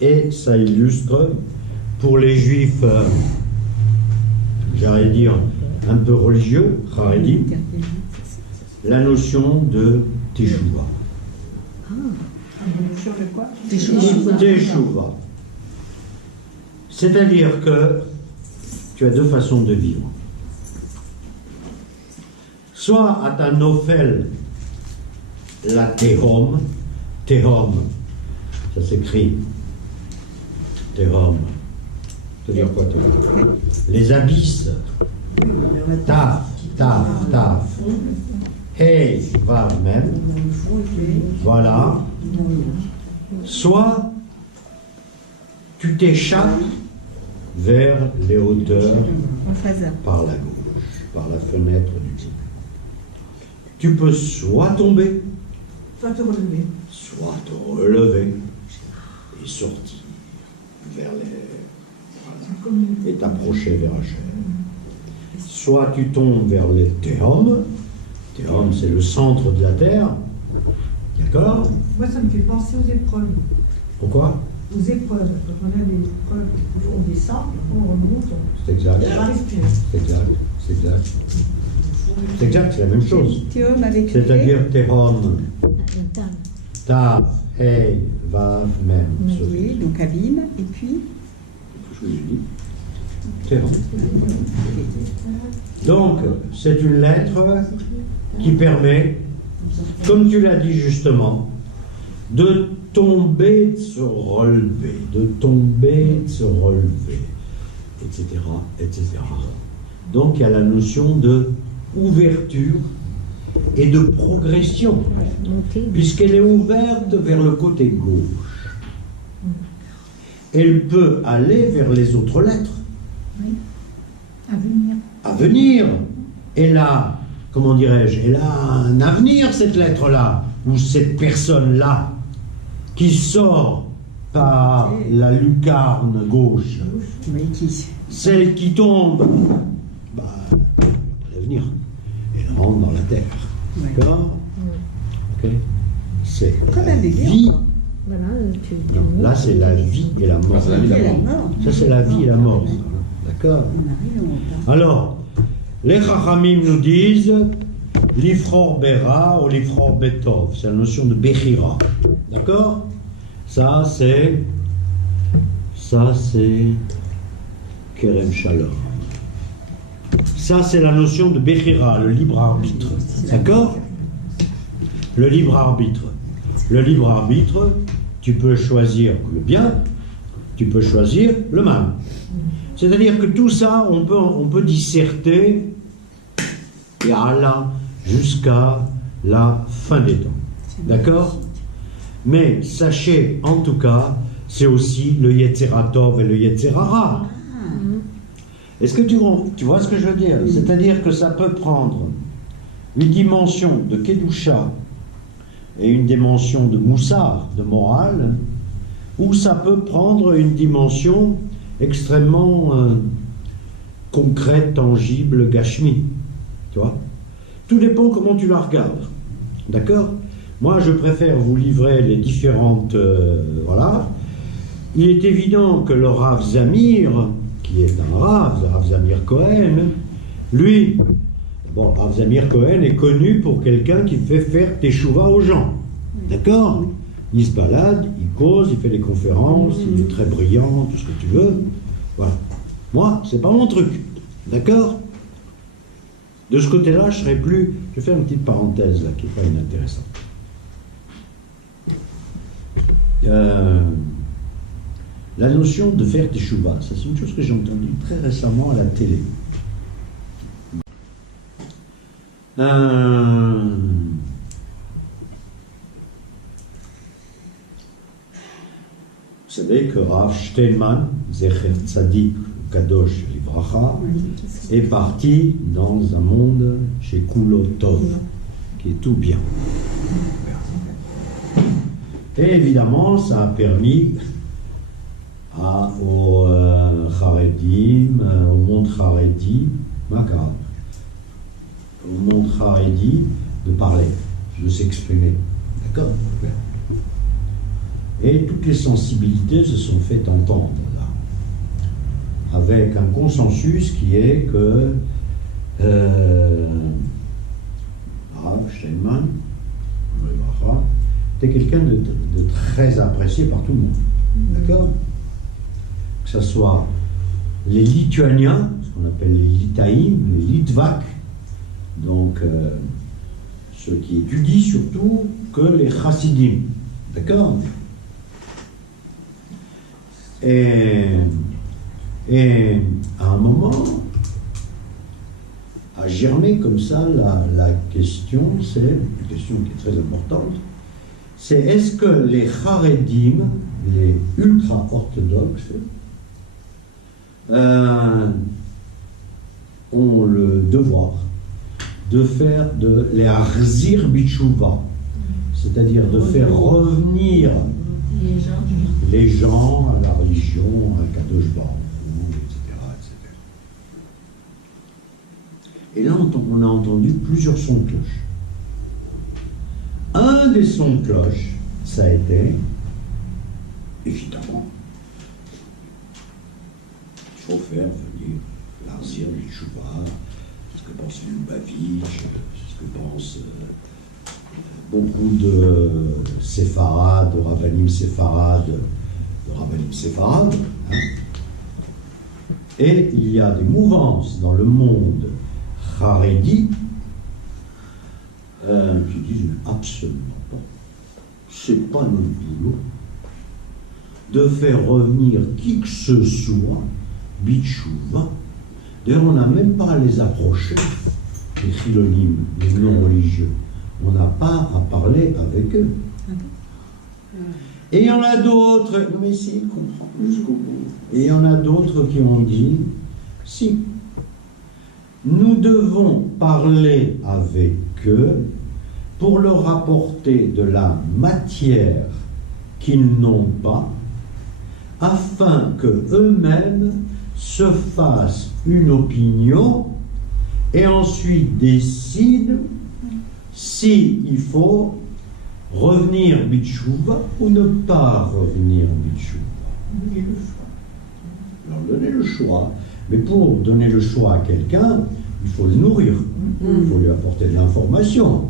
Et ça illustre, pour les juifs, j'allais dire, un peu religieux, Haredi, la notion de Teshuvah. Sur le quoi? Teshuvah. C'est-à-dire que tu as deux façons de vivre. Soit à ta nofel la tehom, ça s'écrit tehom. Ça veut dire quoi tehom? Les abysses. Taf. Hey, vav même. Voilà. Soit tu t'échappes vers les hauteurs En phase. par la gauche, par la fenêtre du type. Tu peux soit tomber, Soit te relever. soit te relever et sortir vers l'air. Voilà. Et t'approcher vers Hachem. Soit tu tombes vers les Tehom. Tehom, c'est le centre de la terre. D'accord? Moi, ça me fait penser aux épreuves. Pourquoi? Aux épreuves. Quand on a des épreuves, on descend, on remonte, C'est exact. on va respirer. C'est exact. C'est exact. C'est exact, c'est la même chose. Théom avec C'est-à-dire Tehom, Un tam. Tav, Hey, Vav, Mem. Oui, donc abîme. Et puis, Je vous ai dit. Tehom. Donc, c'est une lettre qui permet, comme tu l'as dit justement, de tomber, de se relever, de tomber, de se relever, etc., etc. Donc, il y a la notion de ouverture et de progression, Monter. puisqu'elle est ouverte vers le côté gauche. Elle peut aller vers les autres lettres À venir. à venir. Elle a, comment dirais-je, elle a un avenir, cette lettre-là, ou cette personne-là, qui sort par la lucarne gauche. oui, qui Celle qui tombe, bah, l'avenir, elle rentre dans la terre. Ouais. D'accord? Ok. C'est Comme la un bébé vie. encore. Voilà, tu Non, là, c'est la vie et la mort. Ah, c'est la vie et la Elle est mort. morte. Ça, c'est la vie et la mort. D'accord? On arrive longtemps. Alors, les Chachamim nous disent l'ifror bera ou l'ifror betov. C'est la notion de bechira. D'accord? Ça, c'est Kerem Shalom. Ça, c'est la notion de bechira, le libre arbitre. D'accord? Le libre arbitre. le libre arbitre, tu peux choisir le bien, tu peux choisir le mal. C'est-à-dire que tout ça, on peut disserter et Allah jusqu'à la fin des temps. D'accord? Mais sachez, en tout cas, c'est aussi le Yetzera Tov et le Yetzera Ra. Est-ce que tu vois ce que je veux dire? C'est-à-dire que ça peut prendre une dimension de Kedusha et une dimension de Moussar, de morale, ou ça peut prendre une dimension extrêmement concrète, tangible, Gashmi. Tu vois? Tout dépend comment tu la regardes. D'accord? Moi, je préfère vous livrer les différentes... voilà. Il est évident que le Rav Zamir, qui est un Rav Zamir Cohen, lui, bon, Rav Zamir Cohen est connu pour quelqu'un qui fait faire teshuva aux gens. D'accord? Il se balade, il cause, il fait des conférences, il est très brillant, tout ce que tu veux. Voilà. Moi, c'est pas mon truc. D'accord? De ce côté-là, je serais plus... Je vais faire une petite parenthèse là, qui n'est pas inintéressante. La notion de faire teshuva, ça c'est une chose que j'ai entendue très récemment à la télé. Vous savez que Rav Steinman, Zecher Tzadik Kadosh Livracha, est parti dans un monde chez Kulo Tov, qui est tout bien. Et évidemment, ça a permis au Haredim, au monde Haredi, au monde Haredi, de parler, de s'exprimer. D'accord? Et toutes les sensibilités se sont fait entendre là, avec un consensus qui est que Rav Steinman était quelqu'un de très apprécié par tout le monde. D'accord? Que ce soit les Lituaniens, ce qu'on appelle les Litaïm, les Litvaks, donc ceux qui étudient surtout, que les Chassidim. D'accord? Et à un moment, a germé comme ça la question, c'est une question qui est très importante, c'est est-ce que les Haredim, les ultra-orthodoxes, ont le devoir de faire de les Arzir Bichouva, c'est-à-dire de faire revenir les gens à la religion, à Kadosh Baruch, etc., etc. Et là, on a entendu plusieurs sons de cloche. Un des sons de cloche, ça a été, évidemment, il faut faire venir l'Arzir Bichouva, ce que pense Lubavitch, ce que pense beaucoup de séfarades, de rabbanim séfarades, hein. Et il y a des mouvances dans le monde Haredi qui disent absolument pas. C'est pas notre boulot de faire revenir qui que ce soit, Bitchouva. D'ailleurs, on n'a même pas à les approcher, les chilonim, les non-religieux. On n'a pas à parler avec eux. Et il y en a d'autres, mais si, ils comprennent jusqu'au bout. Et il y en a d'autres qui ont dit, si, nous devons parler avec eux pour leur apporter de la matière qu'ils n'ont pas, afin qu'eux-mêmes se fassent une opinion et ensuite décident s'il faut revenir Bitchouva ou ne pas revenir Bitchouva. Leur donner le choix. Mais pour donner le choix à quelqu'un, il faut le nourrir. Il faut lui apporter de l'information.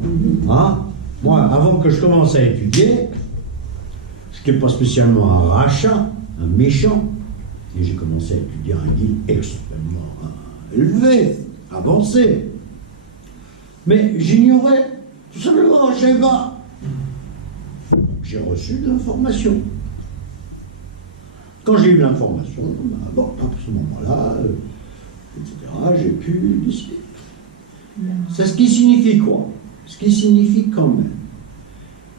Hein? Moi, avant que je commence à étudier, je n'étais pas spécialement un rachat, un méchant, et j'ai commencé à étudier un guide extrêmement élevé, avancé. Mais j'ignorais tout simplement Sheva. j'ai reçu de l'information. Quand j'ai eu l'information, bon, à ce moment-là, etc., j'ai pu décider. C'est ce qui signifie quoi? Ce qui signifie quand même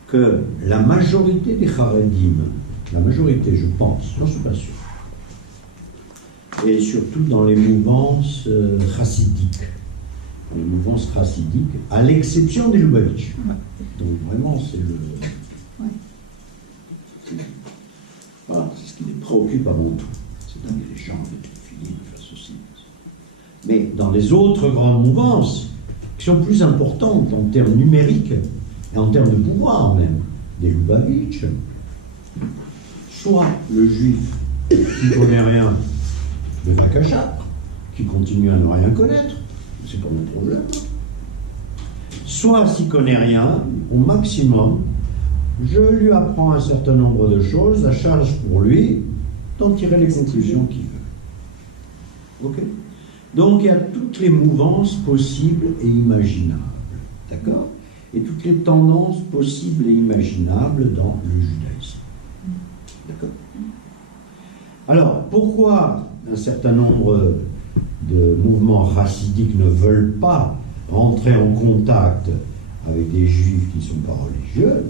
que la majorité des Haredim, la majorité, je pense, j'en suis pas sûr, et surtout dans les mouvances chassidiques, à l'exception des Lubavitch. Donc vraiment, c'est le... Voilà, c'est ce qui les préoccupe avant tout. C'est-à-dire les gens avec les filets, faire ceci. Mais dans les autres grandes mouvances, qui sont plus importantes en termes numériques et en termes de pouvoir même, des Lubavitch, soit le juif qui ne connaît rien ne va qu'à Chapre, qui continue à ne rien connaître, c'est pas mon problème, soit s'il ne connaît rien, au maximum, je lui apprends un certain nombre de choses, à charge pour lui d'en tirer les conclusions qu'il veut. Ok? Donc il y a toutes les mouvances possibles et imaginables. D'accord? Et toutes les tendances possibles et imaginables dans le judaïsme. D'accord? Alors, pourquoi un certain nombre de mouvements chassidiques ne veulent pas rentrer en contact avec des juifs qui ne sont pas religieux?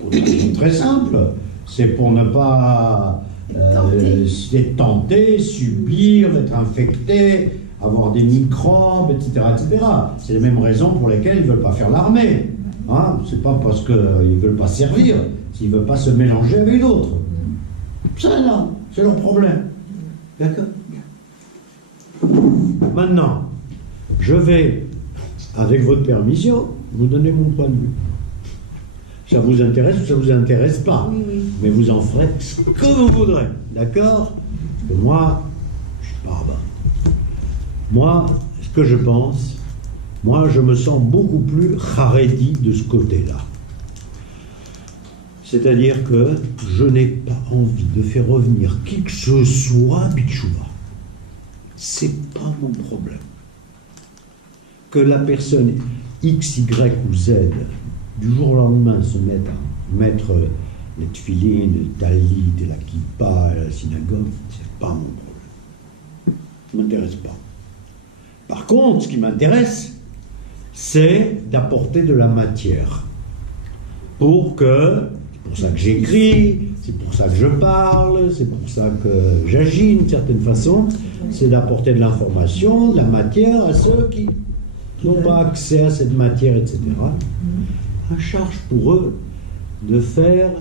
Pour des raisons très simples. C'est pour ne pas être tenté, subir, être infecté, avoir des microbes, etc. etc. C'est les mêmes raisons pour lesquelles ils ne veulent pas faire l'armée. Hein? C'est pas parce qu'ils ne veulent pas servir, s'ils ne veulent pas se mélanger avec d'autres. Ça, là, c'est leur problème. D'accord? Maintenant, je vais, avec votre permission, vous donner mon point de vue. Ça vous intéresse ou ça vous intéresse pas? Oui. Mais vous en ferez ce que vous voudrez. D'accord? Parce que moi, je suis pas rabat. Moi, ce que je pense, moi, je me sens beaucoup plus haredi de ce côté-là. C'est-à-dire que je n'ai pas envie de faire revenir qui que ce soit Bitchouva. C'est pas mon problème. Que la personne X, Y ou Z, du jour au lendemain, se mettre à mettre les tefilines, le talit, et la kippa, la synagogue, c'est pas mon problème. Ça ne m'intéresse pas. Par contre, ce qui m'intéresse, c'est d'apporter de la matière. C'est pour ça que j'écris, c'est pour ça que je parle, c'est pour ça que j'agis d'une certaine façon, c'est d'apporter de l'information, de la matière à ceux qui n'ont pas accès à cette matière, etc. À charge pour eux de faire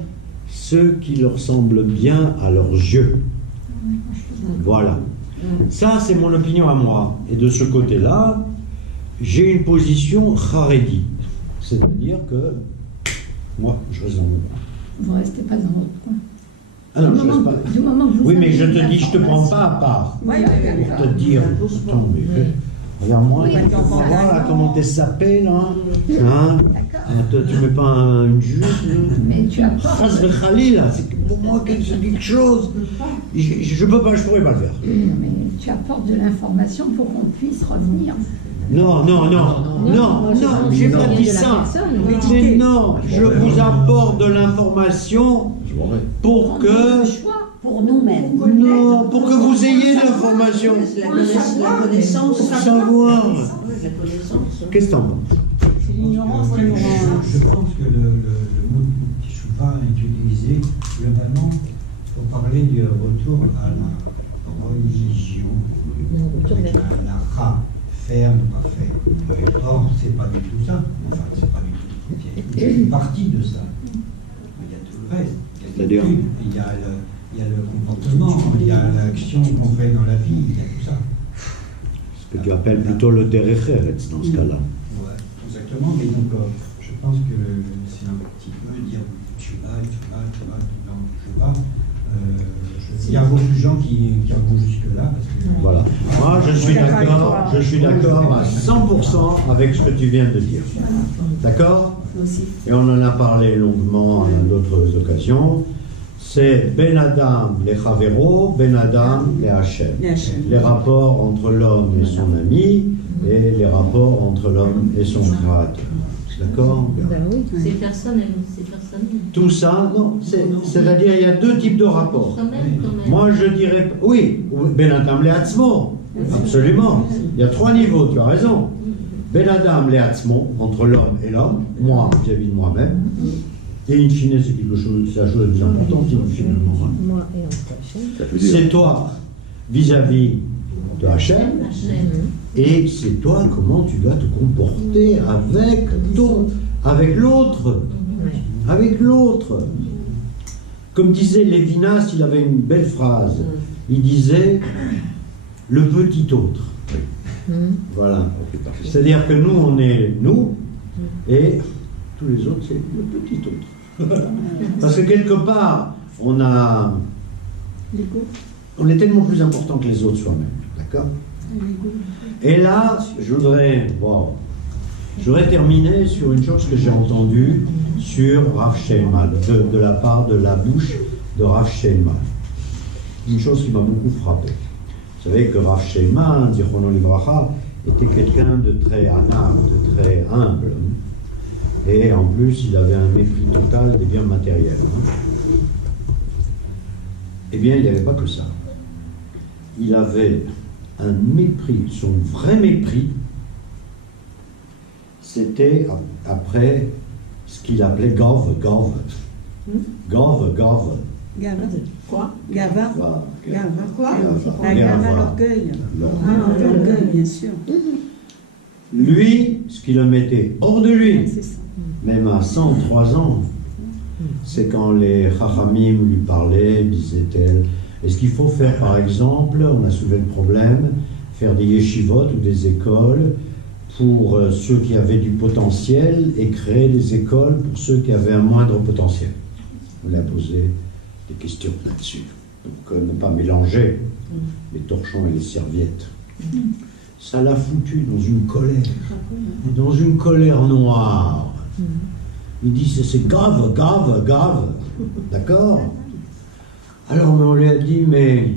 ce qui leur semble bien à leurs yeux. Voilà. Ça, c'est mon opinion à moi. Et de ce côté-là, j'ai une position haredi. C'est-à-dire que moi, je reste dans mon coin. Vous ne restez pas dans votre coin. Ah non, je reste pas. Du moment que vous Oui, mais avez je te de dis, je te prends pas à part. Oui, Pour te dire, attends, mais regarde-moi, voilà comment t'es sapé, là. Hein? Tu mets pas une jupe, là. Mais tu apportes. Ras de Khalil, c'est pour moi c'est quelque chose. Je pourrais pas le faire. Non, mais tu apportes de l'information pour qu'on puisse revenir. Non, j'ai pas dit ça. Mais non, je vous apporte de l'information pour que... Pour nous-mêmes. Non, pour que vous ayez de l'information. La connaissance. Pour savoir. La connaissance. Qu'est-ce que t'en penses? C'est l'ignorance. Je pense que le mot Teshuvah est utilisé globalement pour parler du retour à la religion, avec la ra, faire, ne pas faire. Or, c'est pas du tout ça. Enfin, c'est pas du tout. C'est une partie de ça. Il y a tout le reste. Il y a l'étude, il y a le comportement, il y a l'action qu'on fait dans la vie, il y a tout ça. Ce que tu appelles plutôt le derech eretz dans ce cas-là. Ouais, exactement, mais donc je pense que c'est un petit peu dire Teshuvah. Il y a beaucoup de gens qui en vont jusque-là. Voilà. Moi, je suis d'accord à 100% avec ce que tu viens de dire. D'accord? Et on en a parlé longuement à d'autres occasions. C'est Ben Adam les Chavero, Ben Adam les Hachem. Les rapports entre l'homme et son ami et les rapports entre l'homme et son créateur. D'accord? Ben oui. C'est personnel, c'est personnel. Tout ça, non, c'est-à-dire il y a deux types de rapports. Quand même. Moi je dirais, oui, Ben Adam Leatzmo, absolument. Il y a trois niveaux, tu as raison. Ben Adam Leatzmo, entre l'homme et l'homme, moi vis-à-vis de moi-même, et in fine c'est quelque chose, c'est la chose la plus importante finalement. Moi et entre Hachem. C'est toi vis-à-vis de Hachem, et c'est toi comment tu dois te comporter avec l'autre. Avec l'autre. Comme disait Lévinas, il avait une belle phrase. Il disait le petit autre. Voilà. C'est-à-dire que nous, on est nous, et tous les autres, c'est le petit autre. Parce que quelque part, on est tellement plus important que les autres soi-même. D'accord? Et là, je voudrais terminer sur une chose que j'ai entendue sur Rav Sheilman, de la part de la bouche de Rav Sheilman. Une chose qui m'a beaucoup frappé. Vous savez que Rav Sheilman, Zichrono Livracha, était quelqu'un de très anam, de très humble. Et en plus, il avait un mépris total des biens matériels. Eh bien, il n'y avait pas que ça. Il avait un mépris, son vrai mépris, c'était après ce qu'il appelait Gava. Quoi? Gava. Quoi? La Gava, l'orgueil. L'orgueil, bien sûr. Lui, ce qui le mettait hors de lui, C'est ça. même à 103 ans, c'est quand les Chachamim lui parlaient, disaient-elles, est-ce qu'il faut faire, par exemple, on a soulevé le problème, faire des yeshivot ou des écoles pour ceux qui avaient du potentiel et créer des écoles pour ceux qui avaient un moindre potentiel. On lui a posé des questions là-dessus. Donc ne pas mélanger les torchons et les serviettes. Ça l'a foutu dans une colère noire. Il dit c'est grave. D'accord? Alors on lui a dit mais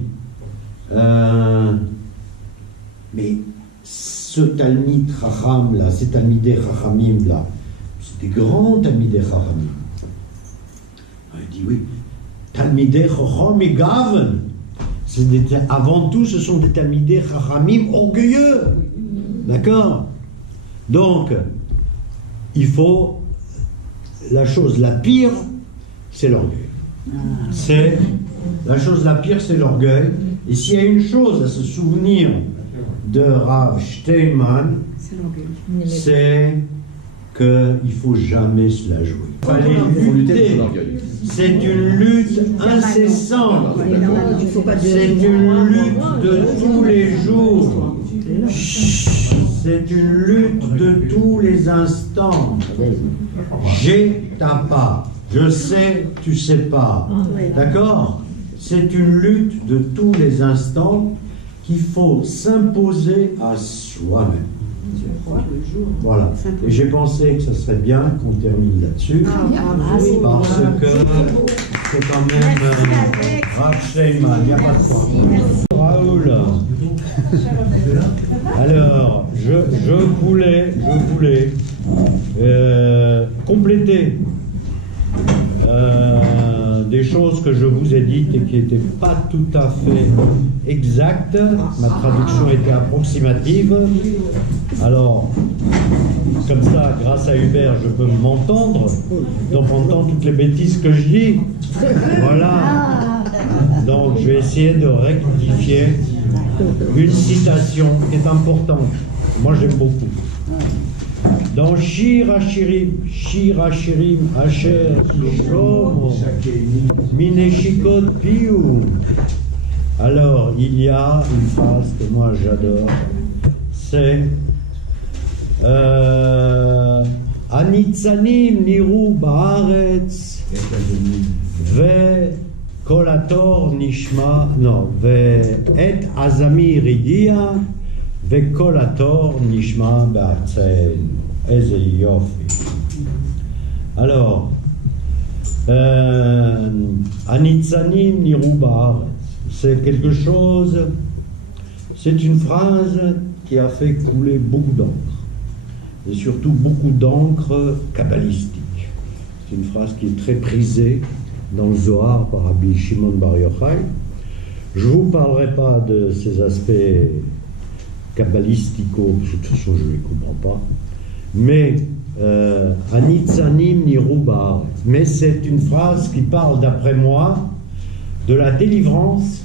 ce Talmid Chacham là, ces Talmidei Chachamim là, c'est des grands Talmidei Chachamim. Il dit oui, Talmidei Chacham et Gaven. Avant tout, ce sont des Talmidei Chachamim orgueilleux. D'accord? Donc, il faut. La chose la pire, c'est l'orgueil. La chose la pire, c'est l'orgueil. Et s'il y a une chose à se souvenir de Rav Steinman, c'est qu'il ne faut jamais se la jouer. Il fallait lutter. C'est une lutte incessante. C'est une lutte de tous les jours. C'est une lutte de tous les instants. J'ai ta part. Je sais, tu sais pas. D'accord? C'est une lutte de tous les instants qu'il faut s'imposer à soi-même. Voilà. Et j'ai pensé que ça serait bien qu'on termine là-dessus. Parce que c'est quand même Rav Steinman, il n'y a pas de quoi. Raoul. Alors, je voulais compléter des choses que je vous ai dites et qui n'étaient pas tout à fait exactes. Ma traduction était approximative. Alors, comme ça, grâce à Hubert, je peux m'entendre, donc entendre toutes les bêtises que je dis. Voilà. Donc, je vais essayer de rectifier une citation qui est importante. Moi, j'aime beaucoup. Dans Shir Hashirim, Asher Shlomo, Mineshikot Piu. Alors, il y a une phrase que moi j'adore, c'est Anitzanim niru ba'aretz ve kolator nishma, non, ve et azami rigia ve kolator nishma ba'artzen. Eze yofi. Alors, Anitzanim niru ba'aretz, c'est quelque chose, c'est une phrase qui a fait couler beaucoup d'encre. et surtout beaucoup d'encre kabbalistique. C'est une phrase qui est très prisée dans le Zohar par Rabbi Shimon Bar Yochai. Je ne vous parlerai pas de ces aspects kabbalistico, parce que de toute façon je ne les comprends pas, mais Anitzanim niru ba'aretz. Mais c'est une phrase qui parle, d'après moi, de la délivrance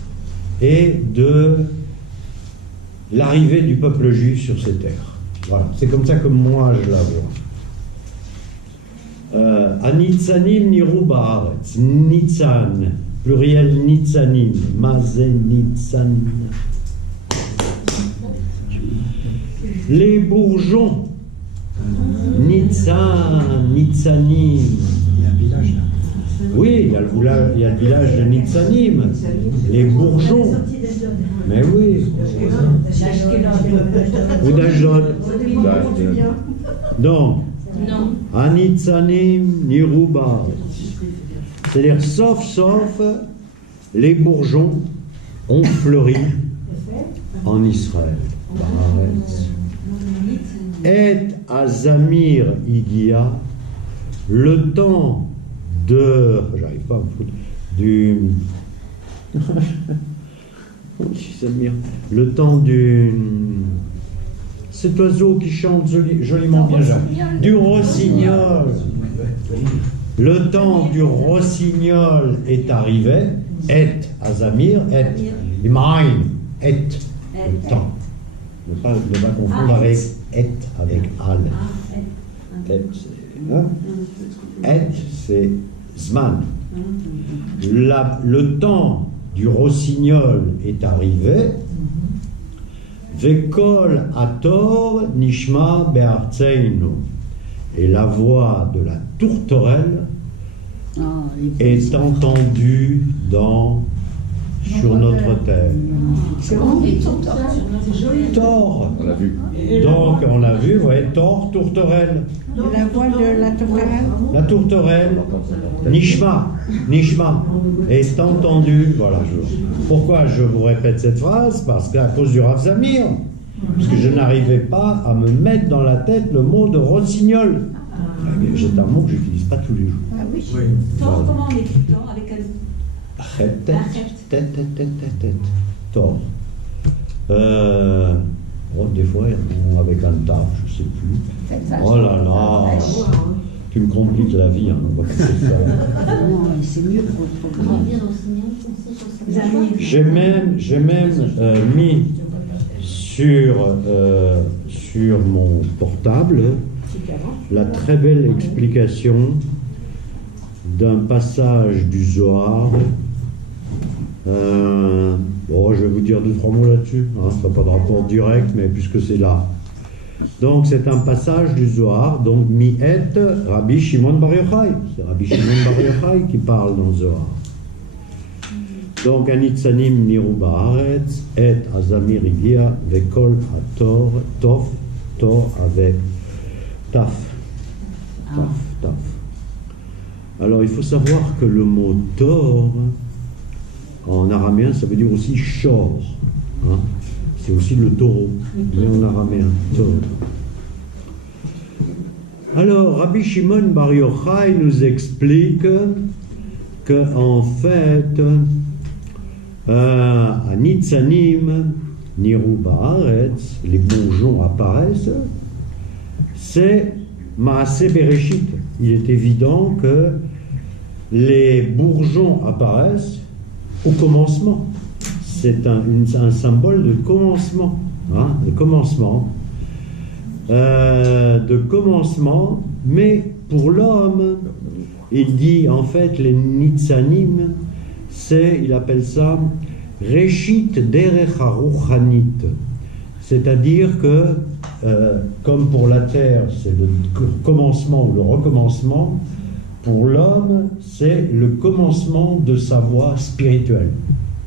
et de l'arrivée du peuple juif sur ces terres. Voilà, c'est comme ça que moi je la vois. Anitzanim niru ba'aretz. Nitzan, pluriel nitzanim. Mazen nitzan. Les bourgeons. Nitzan, Nitzanim. Il y a un village là. Oui, il y a le village de Nitzanim. Les bourgeons. Mais oui. Ou d'Ashdod. Donc, Anitzanim Niruba. C'est-à-dire, sauf, les bourgeons ont fleuri en Israël. Et Azamir Igia, le temps de. J'arrive pas à me foutre. Du. Le temps du. Cet oiseau qui chante joliment bien, Jacques. Du rossignol. Le temps du rossignol est arrivé. Et Azamir, et Imain, et le temps. Ne pas confondre avec et, avec al. Et, c'est Zman. Le temps du rossignol est arrivé. Vekol ator nishma be'artzeinu. Et la voix de la tourterelle est entendue sur notre terre. Tor. On l'a vu. Donc on l'a vu, ouais, Tor, tourterelle. La voix de la tourterelle. La tourterelle, Nishma est entendue. Voilà. Pourquoi je vous répète cette phrase? Parce qu'à cause du Rav Zamir, parce que je n'arrivais pas à me mettre dans la tête le mot de rossignol. C'est un mot que je n'utilise pas tous les jours. Ah oui. Tor, comment on écrit Tor avec un tête. Tor. Des fois, avec un taf, je ne sais plus. Oh là là, tu me compliques la vie. Hein. On va faire ça. Non, c'est mieux pour le Comment programme. dire au signal? J'ai même mis sur mon portable la très belle explication d'un passage du Zohar. Bon, je vais vous dire 2-3 mots là-dessus, hein, ça n'a pas de rapport direct, mais puisque c'est là. Donc c'est un passage du Zohar, donc Mi'et Rabbi Shimon Bar Yochai. C'est Rabbi Shimon Bar Yochai qui parle dans le Zohar. Donc Anitzanim Niru Ba'aretz, Et Azamir Igia, Vekol Ator, Tof, Tor avec Taf. Alors il faut savoir que le mot Tor, en araméen, ça veut dire aussi Shor. Hein? C'est aussi le taureau, mais en araméen, Tor. Alors, Rabbi Shimon Bar Yochai nous explique que, en fait, à Nitzanim, Niru Ba'aretz, les bourgeons apparaissent, c'est Maaseh Bereshit. Il est évident que les bourgeons apparaissent au commencement. C'est un symbole de commencement. Hein, de commencement, mais pour l'homme, il dit en fait les Nitzanim, il appelle ça Reshit Derech HaRuchanit. C'est-à-dire que, comme pour la terre, c'est le commencement ou le recommencement, pour l'homme, c'est le commencement de sa voie spirituelle.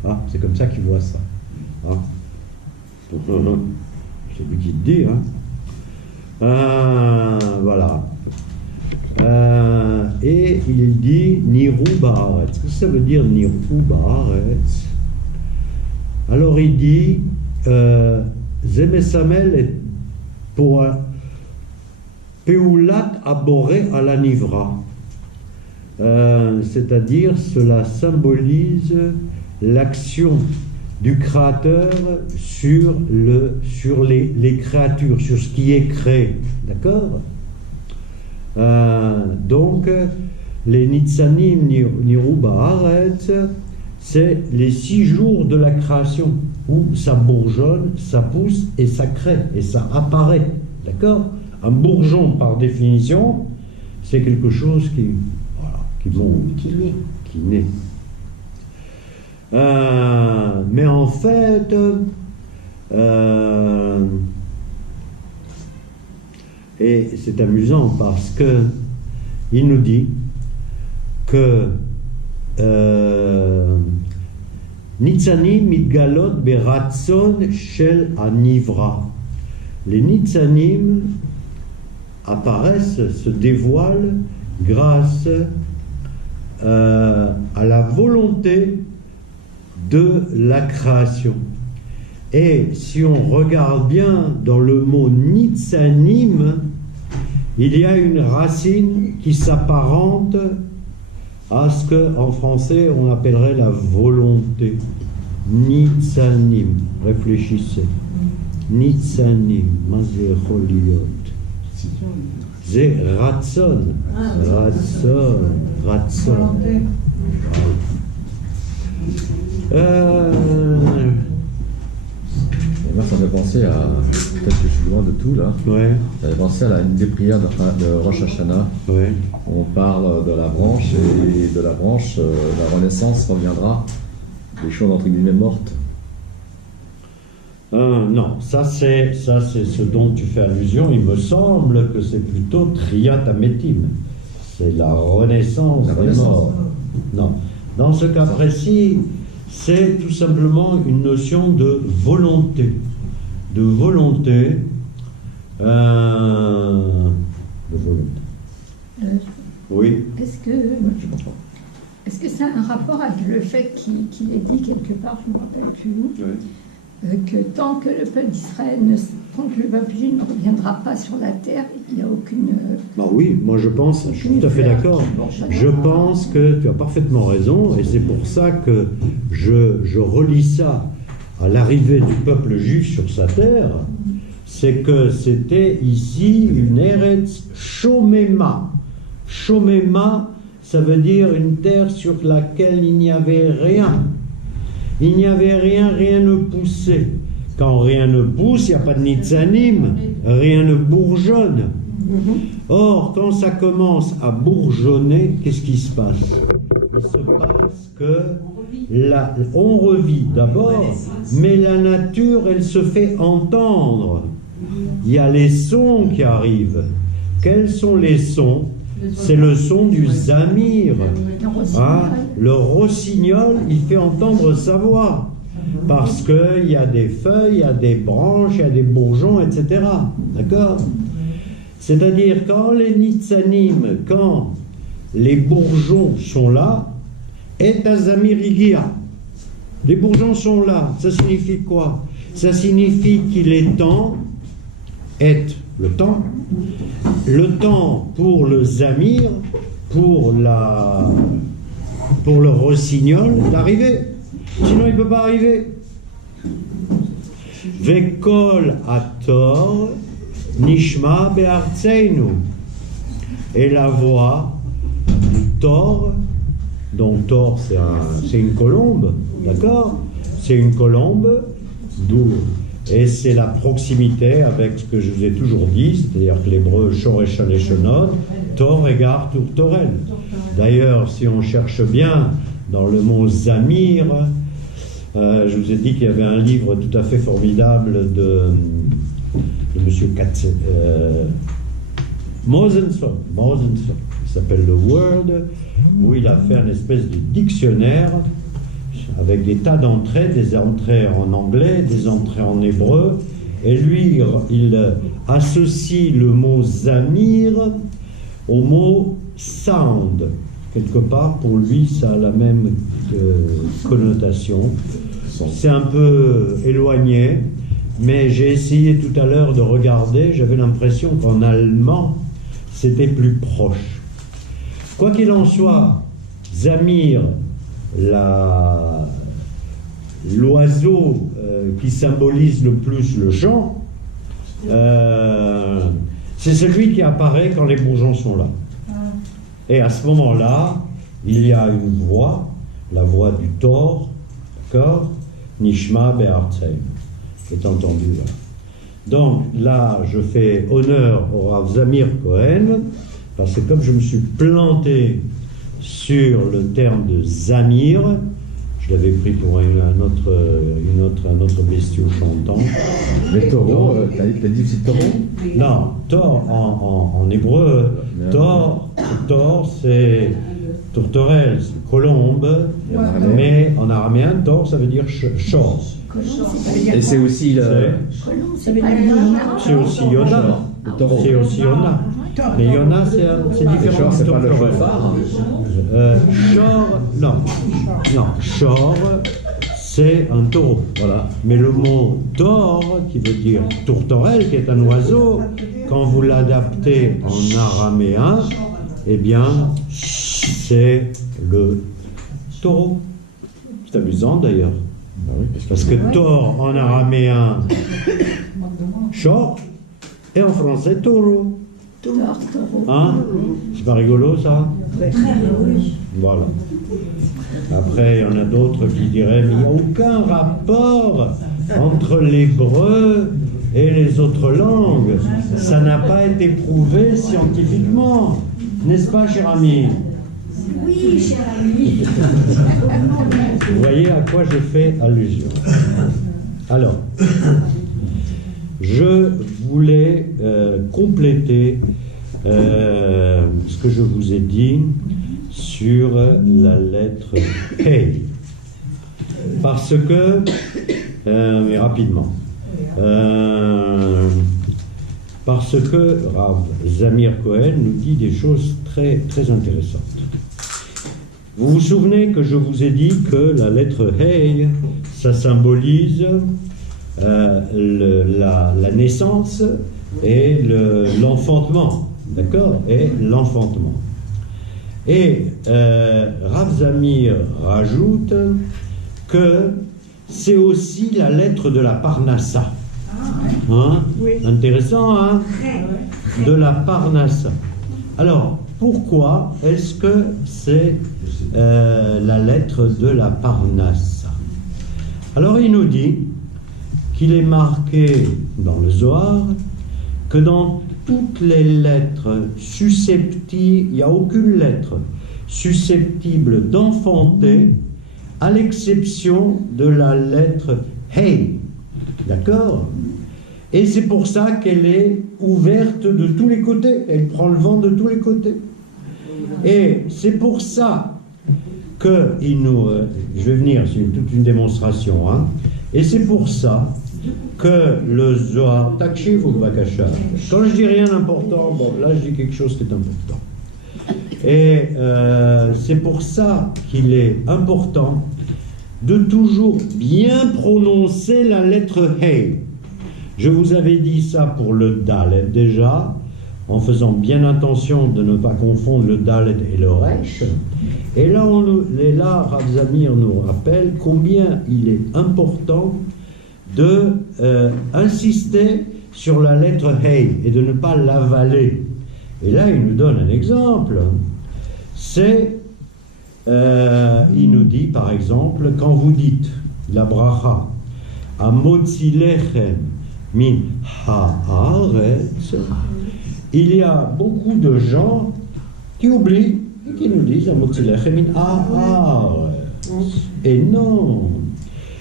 Hein, c'est comme ça qu'il voit ça. Hein. C'est lui qui le dit. Hein. Voilà. Et il dit Niru Ba'aretz. Qu'est-ce que ça veut dire Niru Ba'aretz? Alors il dit Zemesamel est pour Peulat aboré à la nivra. C'est-à-dire, cela symbolise l'action du Créateur sur les créatures, sur ce qui est créé. D'accord? Donc, les Nitzanim Niru Ba'aretz, c'est les 6 jours de la création où ça bourgeonne, ça pousse et ça crée et ça apparaît. D'accord? Un bourgeon, par définition, c'est quelque chose qui naît. Mais en fait, et c'est amusant parce que il nous dit que Nitzanim mitgalot beratzon shel anivra. Les Nitzanim apparaissent, se dévoilent grâce à la volonté de la création. Et si on regarde bien dans le mot Nitzanim, il y a une racine qui s'apparente à ce qu'en français on appellerait la volonté. Nitzanim. Réfléchissez. Nitzanim. Mazé choliot. C'est Ratson. Ratson. Moi, ça me fait penser à, peut-être que je suis loin de tout là, ça me fait penser à une des prières de Rosh Hashanah. On parle de la branche et de la branche, la renaissance reviendra des choses entre guillemets mortes. Non, ça c'est ce dont tu fais allusion. Il me semble que c'est plutôt Triyat Ametim. C'est la renaissance des morts. Non. Dans ce cas précis, c'est tout simplement une notion de volonté. De volonté. Oui. Est-ce que ça a un rapport avec le fait qu'il est dit quelque part, je ne me rappelle plus où, que tant que le peuple d'Israël, tant que le peuple juif ne reviendra pas sur la terre, il n'y a aucune... oui, moi je suis tout à fait d'accord. Je pense que tu as parfaitement raison, et c'est pour ça que je relis ça à l'arrivée du peuple juif sur sa terre, c'est que c'était ici une Eretz Shomema. Shomema, ça veut dire une terre sur laquelle il n'y avait rien. Il n'y avait rien, rien ne poussait. Quand rien ne pousse, il n'y a pas de Nitzanim, rien ne bourgeonne. Or, quand ça commence à bourgeonner, qu'est-ce qui se passe? Il se passe que on revit d'abord, mais la nature, elle se fait entendre. Il y a les sons qui arrivent. Quels sont les sons? C'est le son du zamir. Le rossignol, il fait entendre sa voix. Parce qu'il y a des feuilles, il y a des branches, il y a des bourgeons, etc. D'accord? C'est-à-dire, quand les Nitzanim, quand les bourgeons sont là, et azamir igia. Les bourgeons sont là. Ça signifie quoi? Ça signifie qu'il est temps, le temps pour le zamir, pour le rossignol d'arriver. Sinon il ne peut pas arriver. Vekol ator nishma be'artseinu. Et la voix du tor, dont tor c'est une colombe, d'accord? C'est une colombe d'où. Et c'est la proximité avec ce que je vous ai toujours dit, c'est-à-dire que l'hébreu Shoreshal et Shonot, Tor égard Torel. D'ailleurs, si on cherche bien dans le mot Zamir, je vous ai dit qu'il y avait un livre tout à fait formidable de M. Katz, Mosenson, il s'appelle The Word, où il a fait une espèce de dictionnaire avec des tas d'entrées, des entrées en anglais, des entrées en hébreu, et lui, il associe le mot zamir au mot sound. Quelque part, pour lui, ça a la même connotation. C'est un peu éloigné, mais j'ai essayé tout à l'heure de regarder, j'avais l'impression qu'en allemand, c'était plus proche. Quoi qu'il en soit, Zamir, l'oiseau qui symbolise le plus le chant, c'est celui qui apparaît quand les bourgeons sont là. Et à ce moment-là, il y a une voix, la voix du Thor, d'accord, Nishma Be'artseim, est entendu. Voilà. Donc là, je fais honneur au Rav Zamir Cohen, parce que comme je me suis planté sur le terme de Zamir, je l'avais pris pour un autre bestiau chantant. Mais taureau, t'as dit aussi taureau? Non, Thor en hébreu, Thor c'est tourterelle, c'est colombe, mais en araméen, Thor ça veut dire shor. Et c'est aussi le. C'est aussi Yona. C'est aussi Yona. Mais Yona, c'est différent. C'est pas le chauffard. Shor, c'est un taureau. Voilà. Mais le mot Thor, qui veut dire tourterelle, qui est un oiseau, quand vous l'adaptez en araméen, eh bien, c'est le taureau. C'est amusant d'ailleurs. Ah oui, parce que Thor en araméen, shor, et en français, taureau. Hein? C'est pas rigolo ça? Voilà. Après, il y en a d'autres qui diraient, mais il n'y a aucun rapport entre l'hébreu et les autres langues. Ça n'a pas été prouvé scientifiquement. N'est-ce pas, cher ami? Oui, cher ami. Vous voyez à quoi je fais allusion. Alors, je voulais compléter ce que je vous ai dit sur la lettre Hey. Parce que, mais rapidement, parce que Rav Zamir Cohen nous dit des choses très, très intéressantes. Vous vous souvenez que je vous ai dit que la lettre Hey, ça symbolise la naissance et l'enfantement, d'accord? Et l'enfantement. Et Rav Zamir rajoute que c'est aussi la lettre de la Parnassa. Hein? Oui. Intéressant, hein? De la Parnassa. Alors, pourquoi est-ce que c'est la lettre de la Parnassa? Alors, il nous dit qu'il est marqué dans le Zohar que dans toutes les lettres susceptibles, il n'y a aucune lettre susceptible d'enfanter, à l'exception de la lettre Hey. D'accord? Et c'est pour ça qu'elle est ouverte de tous les côtés. Elle prend le vent de tous les côtés. Et c'est pour ça que je vais venir, c'est toute une démonstration, hein. Et c'est pour ça que le Zohar, Takshiv ou Bakasha, quand je dis rien d'important, bon, là je dis quelque chose qui est important. Et c'est pour ça qu'il est important de toujours bien prononcer la lettre Hey. Je vous avais dit ça pour le Dalet déjà, en faisant bien attention de ne pas confondre le Dalet et le Resh. Et là, Rav Zamir nous rappelle combien il est important de insister sur la lettre Hey et de ne pas l'avaler. Et là, il nous donne un exemple. C'est, il nous dit par exemple, quand vous dites la bracha, Amotzi lechem min haaretz, il y a beaucoup de gens qui oublient et qui nous disent Amotzi lechem min haaretz. Et non,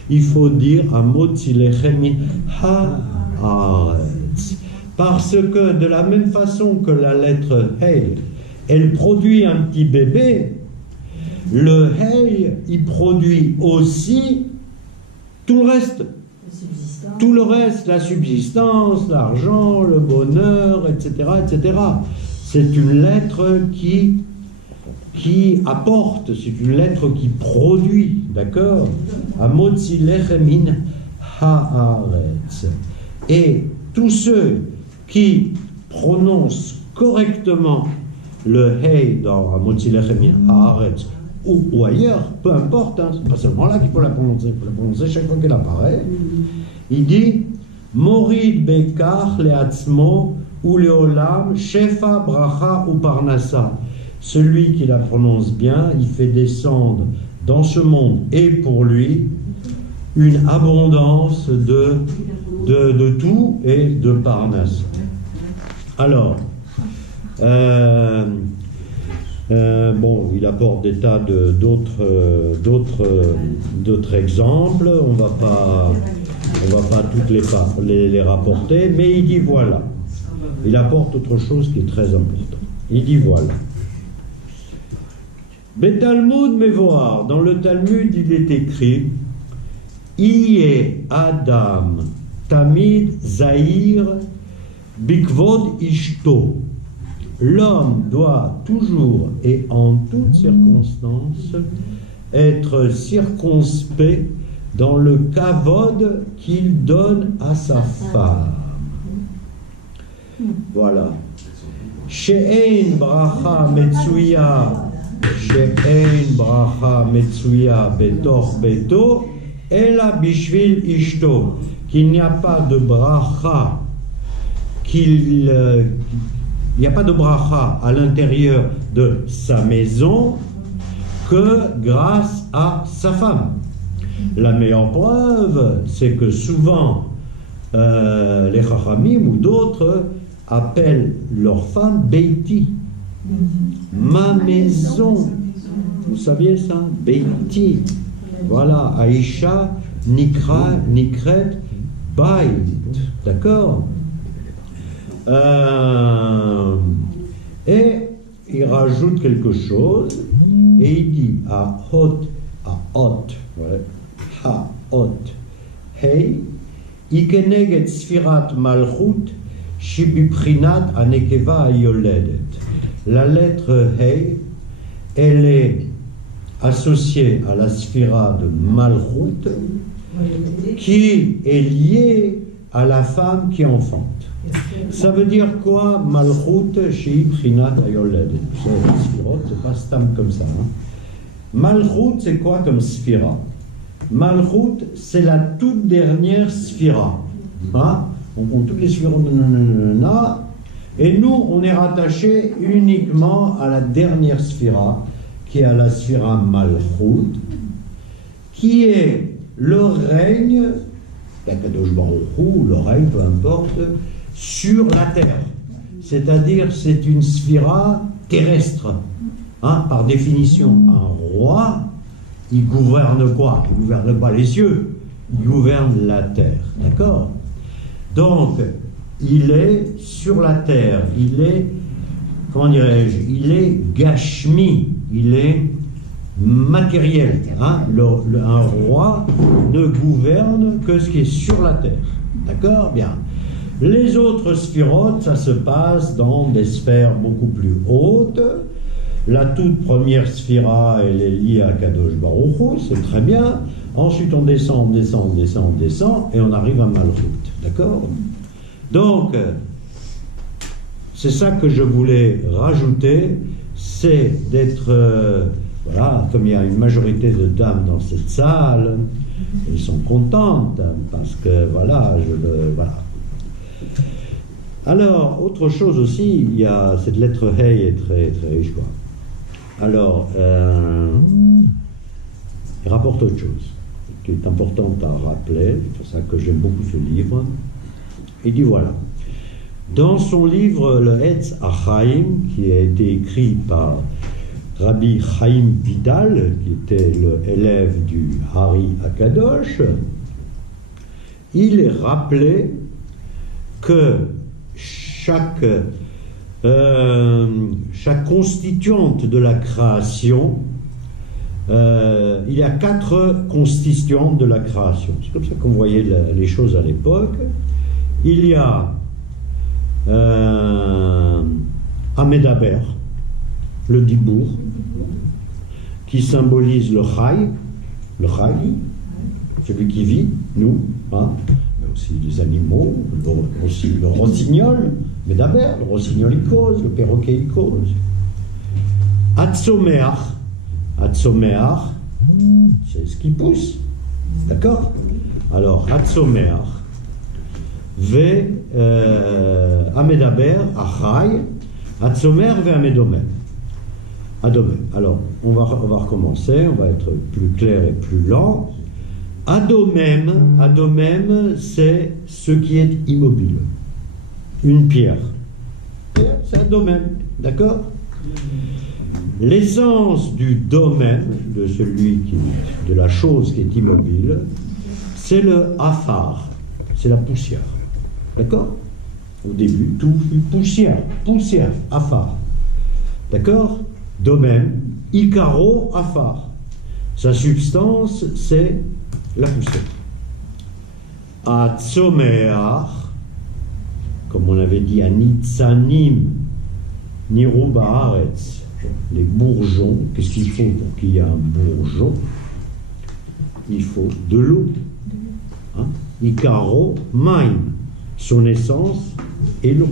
il faut dire Amotzi lechem min haaretz. Parce que de la même façon que la lettre Hey, elle produit un petit bébé, le Hey, il produit aussi tout le reste. Tout le reste, la subsistance, l'argent, le bonheur, etc., etc. C'est une lettre qui apporte, c'est une lettre qui produit, d'accord? Amotzi lechem min haaretz. Et tous ceux qui prononcent correctement le Hey dans Motzi Lechem Haaretz ou ailleurs, peu importe, hein, c'est pas seulement là qu'il faut la prononcer, il faut la prononcer chaque fois qu'elle apparaît. Il dit Morid Bekach Leatzmo ou Leolam Shefa Bracha ou Parnassa. Celui qui la prononce bien, il fait descendre dans ce monde et pour lui une abondance de tout et de Parnasse. Alors, bon, il apporte des tas d'autres exemples. On va pas toutes les rapporter, mais il dit voilà. Il apporte autre chose qui est très important. Il dit voilà. Betalmud Mevoar, dans le Talmud, il est écrit Iye Adam Tamid Zahir Bikvod Ishto. L'homme doit toujours et en toutes circonstances être circonspect dans le kavod qu'il donne à sa femme. Voilà. She'ein bracha metsuya, she'ein bracha metsuya betoch beto, ela bishvil ishto. Qu'il n'y a pas de bracha, il n'y a pas de bracha à l'intérieur de sa maison que grâce à sa femme. La meilleure preuve, c'est que souvent les chachamim ou d'autres appellent leur femme Beiti, ma maison. Vous saviez ça? Beiti. Voilà, Aïcha Nikret Bait. D'accord? Et il rajoute quelque chose et il dit à hot, hey, ikeneget sfirat malchut shibiprinat anekeva ayoledet. La lettre hey, elle est associée à la sphira de malchut qui est liée à la femme qui enfante. Ça veut dire quoi? Malchut shibiprinat ayoledet. C'est pas stam comme ça. Hein? Malchut, c'est quoi comme sphira? Malchut, c'est la toute dernière sphira. Hein? On compte toutes les sphirotes, et nous, on est rattaché uniquement à la dernière sphira, qui est à la sphira Malchut, qui est le règne, l'Akadosh Baruch Hu, le règne, peu importe, sur la terre. C'est-à-dire, c'est une sphira terrestre. Hein, par définition, un roi, il gouverne quoi? Il ne gouverne pas les cieux, il gouverne la terre. D'accord? Donc, il est sur la terre, il est, comment dirais-je, il est gashmi, il est matériel. Hein? Un roi ne gouverne que ce qui est sur la terre. D'accord? Bien. Les autres sphirotes, ça se passe dans des sphères beaucoup plus hautes. La toute première sphira, elle est liée à Kadosh Baruch Hu, c'est très bien. Ensuite, on descend, et on arrive à Malchut. D'accord? Donc, c'est ça que je voulais rajouter, c'est d'être, voilà, comme il y a une majorité de dames dans cette salle, elles sont contentes, parce que, voilà, voilà. Alors, autre chose aussi, il y a cette lettre Hey est très, très riche, quoi. Alors, il rapporte autre chose qui est importante à rappeler, c'est pour ça que j'aime beaucoup ce livre. Il dit voilà, dans son livre le Etz HaChaim, qui a été écrit par Rabbi Chaim Vital, qui était l'élève du Hari Akadosh, il est rappelé que chaque constituante de la création, il y a 4 constituantes de la création. C'est comme ça qu'on voyait les choses à l'époque. Il y a Amedaber, le Dibour, qui symbolise le Chai, celui qui vit, nous, hein, aussi les animaux, aussi le rossignol, Medaber, le rossignol il cause, le perroquet il cause. Atzomeach, c'est ce qui pousse, d'accord? Alors, Atzomeach, Ve Amedaber, Achai, Atzomer, Ve Amedomer. Adomem. Alors, on va recommencer, on va être plus clair et plus lent. Adomem, c'est ce qui est immobile. Une pierre. C'est Adomem, d'accord? L'essence du domaine, de la chose qui est immobile, c'est le afar, c'est la poussière. D'accord? Au début, tout poussière, afar. D'accord? Domaine, Ikaro afar. Sa substance, c'est la poussière. Atzomeach, comme on avait dit, Anitzanim, Niru Baaretz, les bourgeons. Qu'est-ce qu'il faut pour qu'il y ait un bourgeon? Il faut de l'eau. Hein? Ikaro Maim, son essence est l'eau.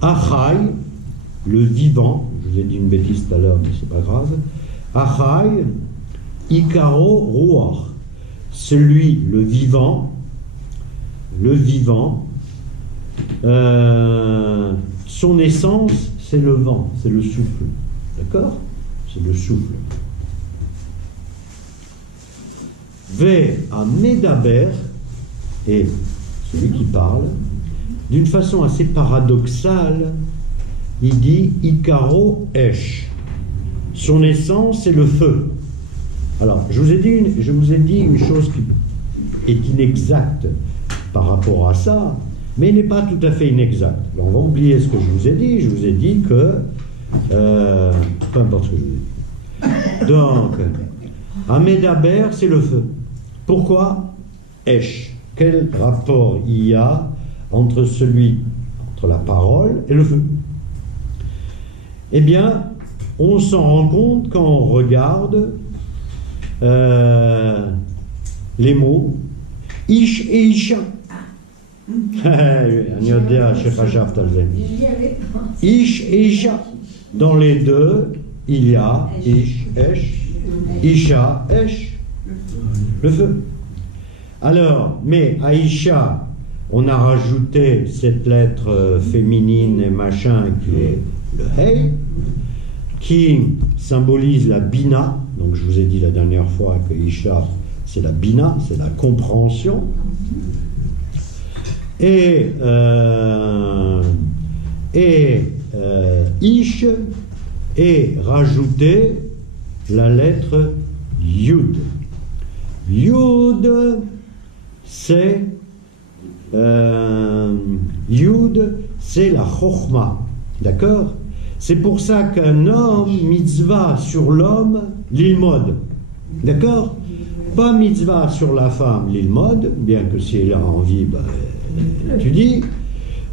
Achai, le vivant, je vous ai dit une bêtise tout à l'heure, mais c'est pas grave. Achai, Ikaro Ruach, celui, le vivant, son essence, c'est le vent, c'est le souffle. D'accord? C'est le souffle. Ve Amedaber, et celui qui parle, d'une façon assez paradoxale, il dit Ikaro Esh. Son essence, c'est le feu. Alors, je vous ai dit une chose qui est inexacte par rapport à ça, mais n'est pas tout à fait inexacte. Alors, on va oublier ce que je vous ai dit. Je vous ai dit que... peu importe ce que je vous ai dit. Donc, Amedaber, c'est le feu. Pourquoi Esh? Quel rapport il y a entre la parole et le feu? Eh bien, on s'en rend compte quand on regarde les mots Ish et Isha. Ish et Isha. Dans les deux, il y a Ish, Esh, Isha, Esh, le feu. Alors, mais à Isha, on a rajouté cette lettre féminine et machin qui est le Hey, qui symbolise la Bina. Donc je vous ai dit la dernière fois que Isha, c'est la Bina, c'est la compréhension. Et Ish est rajouté la lettre Yud. Yud, c'est la Chochma. D'accord? C'est pour ça qu'un homme, mitzvah sur l'homme, l'ilmod. D'accord? Pas mitzvah sur la femme, l'ilmod, bien que si elle a envie, elle étudie,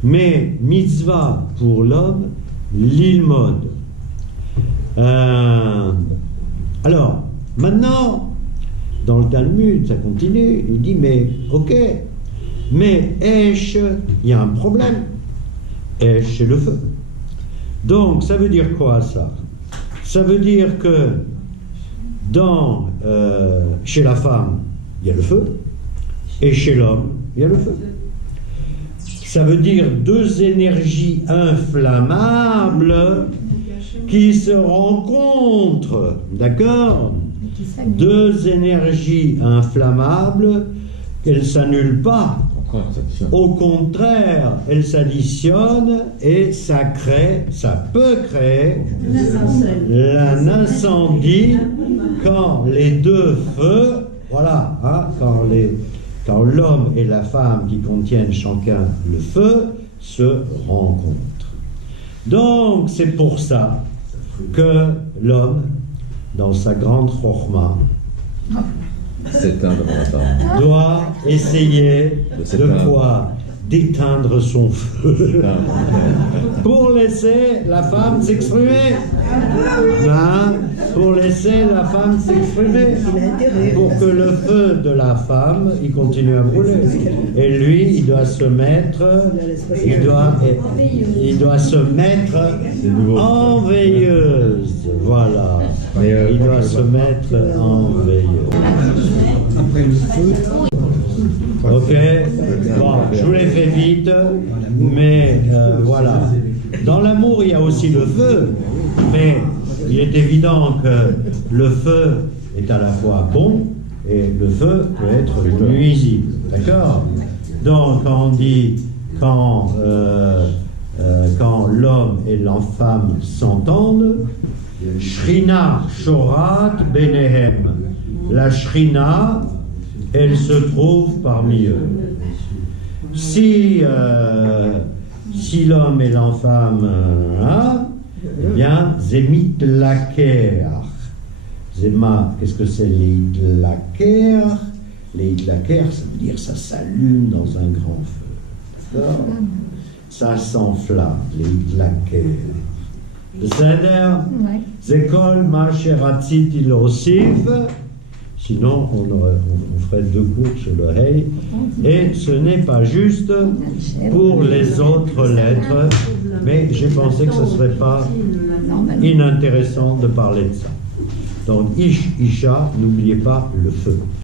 mais mitzvah pour l'homme, l'ilmod. Alors, maintenant, dans le Talmud, ça continue, il dit, mais ok, mais Esh, il y a un problème. Esh, c'est le feu. Donc, ça veut dire quoi, ça? Ça veut dire que chez la femme, il y a le feu, et chez l'homme, il y a le feu. Ça veut dire deux énergies inflammables qui se rencontrent, d'accord? Deux énergies inflammables, qu'elles ne s'annulent pas. Au contraire, elles s'additionnent et ça peut créer un incendie quand les deux feux, voilà, hein, quand l'homme et la femme qui contiennent chacun le feu se rencontrent. Donc c'est pour ça que l'homme, dans sa grande chorma, doit essayer d'éteindre son feu pour laisser la femme s'exprimer. Hein? pour laisser la femme s'exprimer, pour que le feu de la femme, il continue à brûler. Et lui, il doit se mettre, il doit se mettre en veilleuse. Voilà. Il doit se mettre en veilleuse. Après le feu. Ok, bon, je vous l'ai fait vite, mais voilà. Dans l'amour, il y a aussi le feu, mais il est évident que le feu est à la fois bon et le feu peut être nuisible. D'accord? Donc, quand on dit quand l'homme et la femme s'entendent, Shrina Shorat Benehem. La Shrina, elle se trouve parmi eux. Si l'homme et la femme, eh bien, Zemit Laker. Zema, qu'est-ce que c'est l'Idlaker? L'Idlaker, ça veut dire ça s'allume dans un grand feu. D'accord? Ça s'enflamme, l'Idlaker. C'est-à-dire, Zekol Macheratzit Ilosif. Sinon, on ferait 2 cours sur le Hey. Et ce n'est pas juste pour les autres lettres, mais j'ai pensé que ce ne serait pas inintéressant de parler de ça. Donc, Ish, Isha, n'oubliez pas le feu.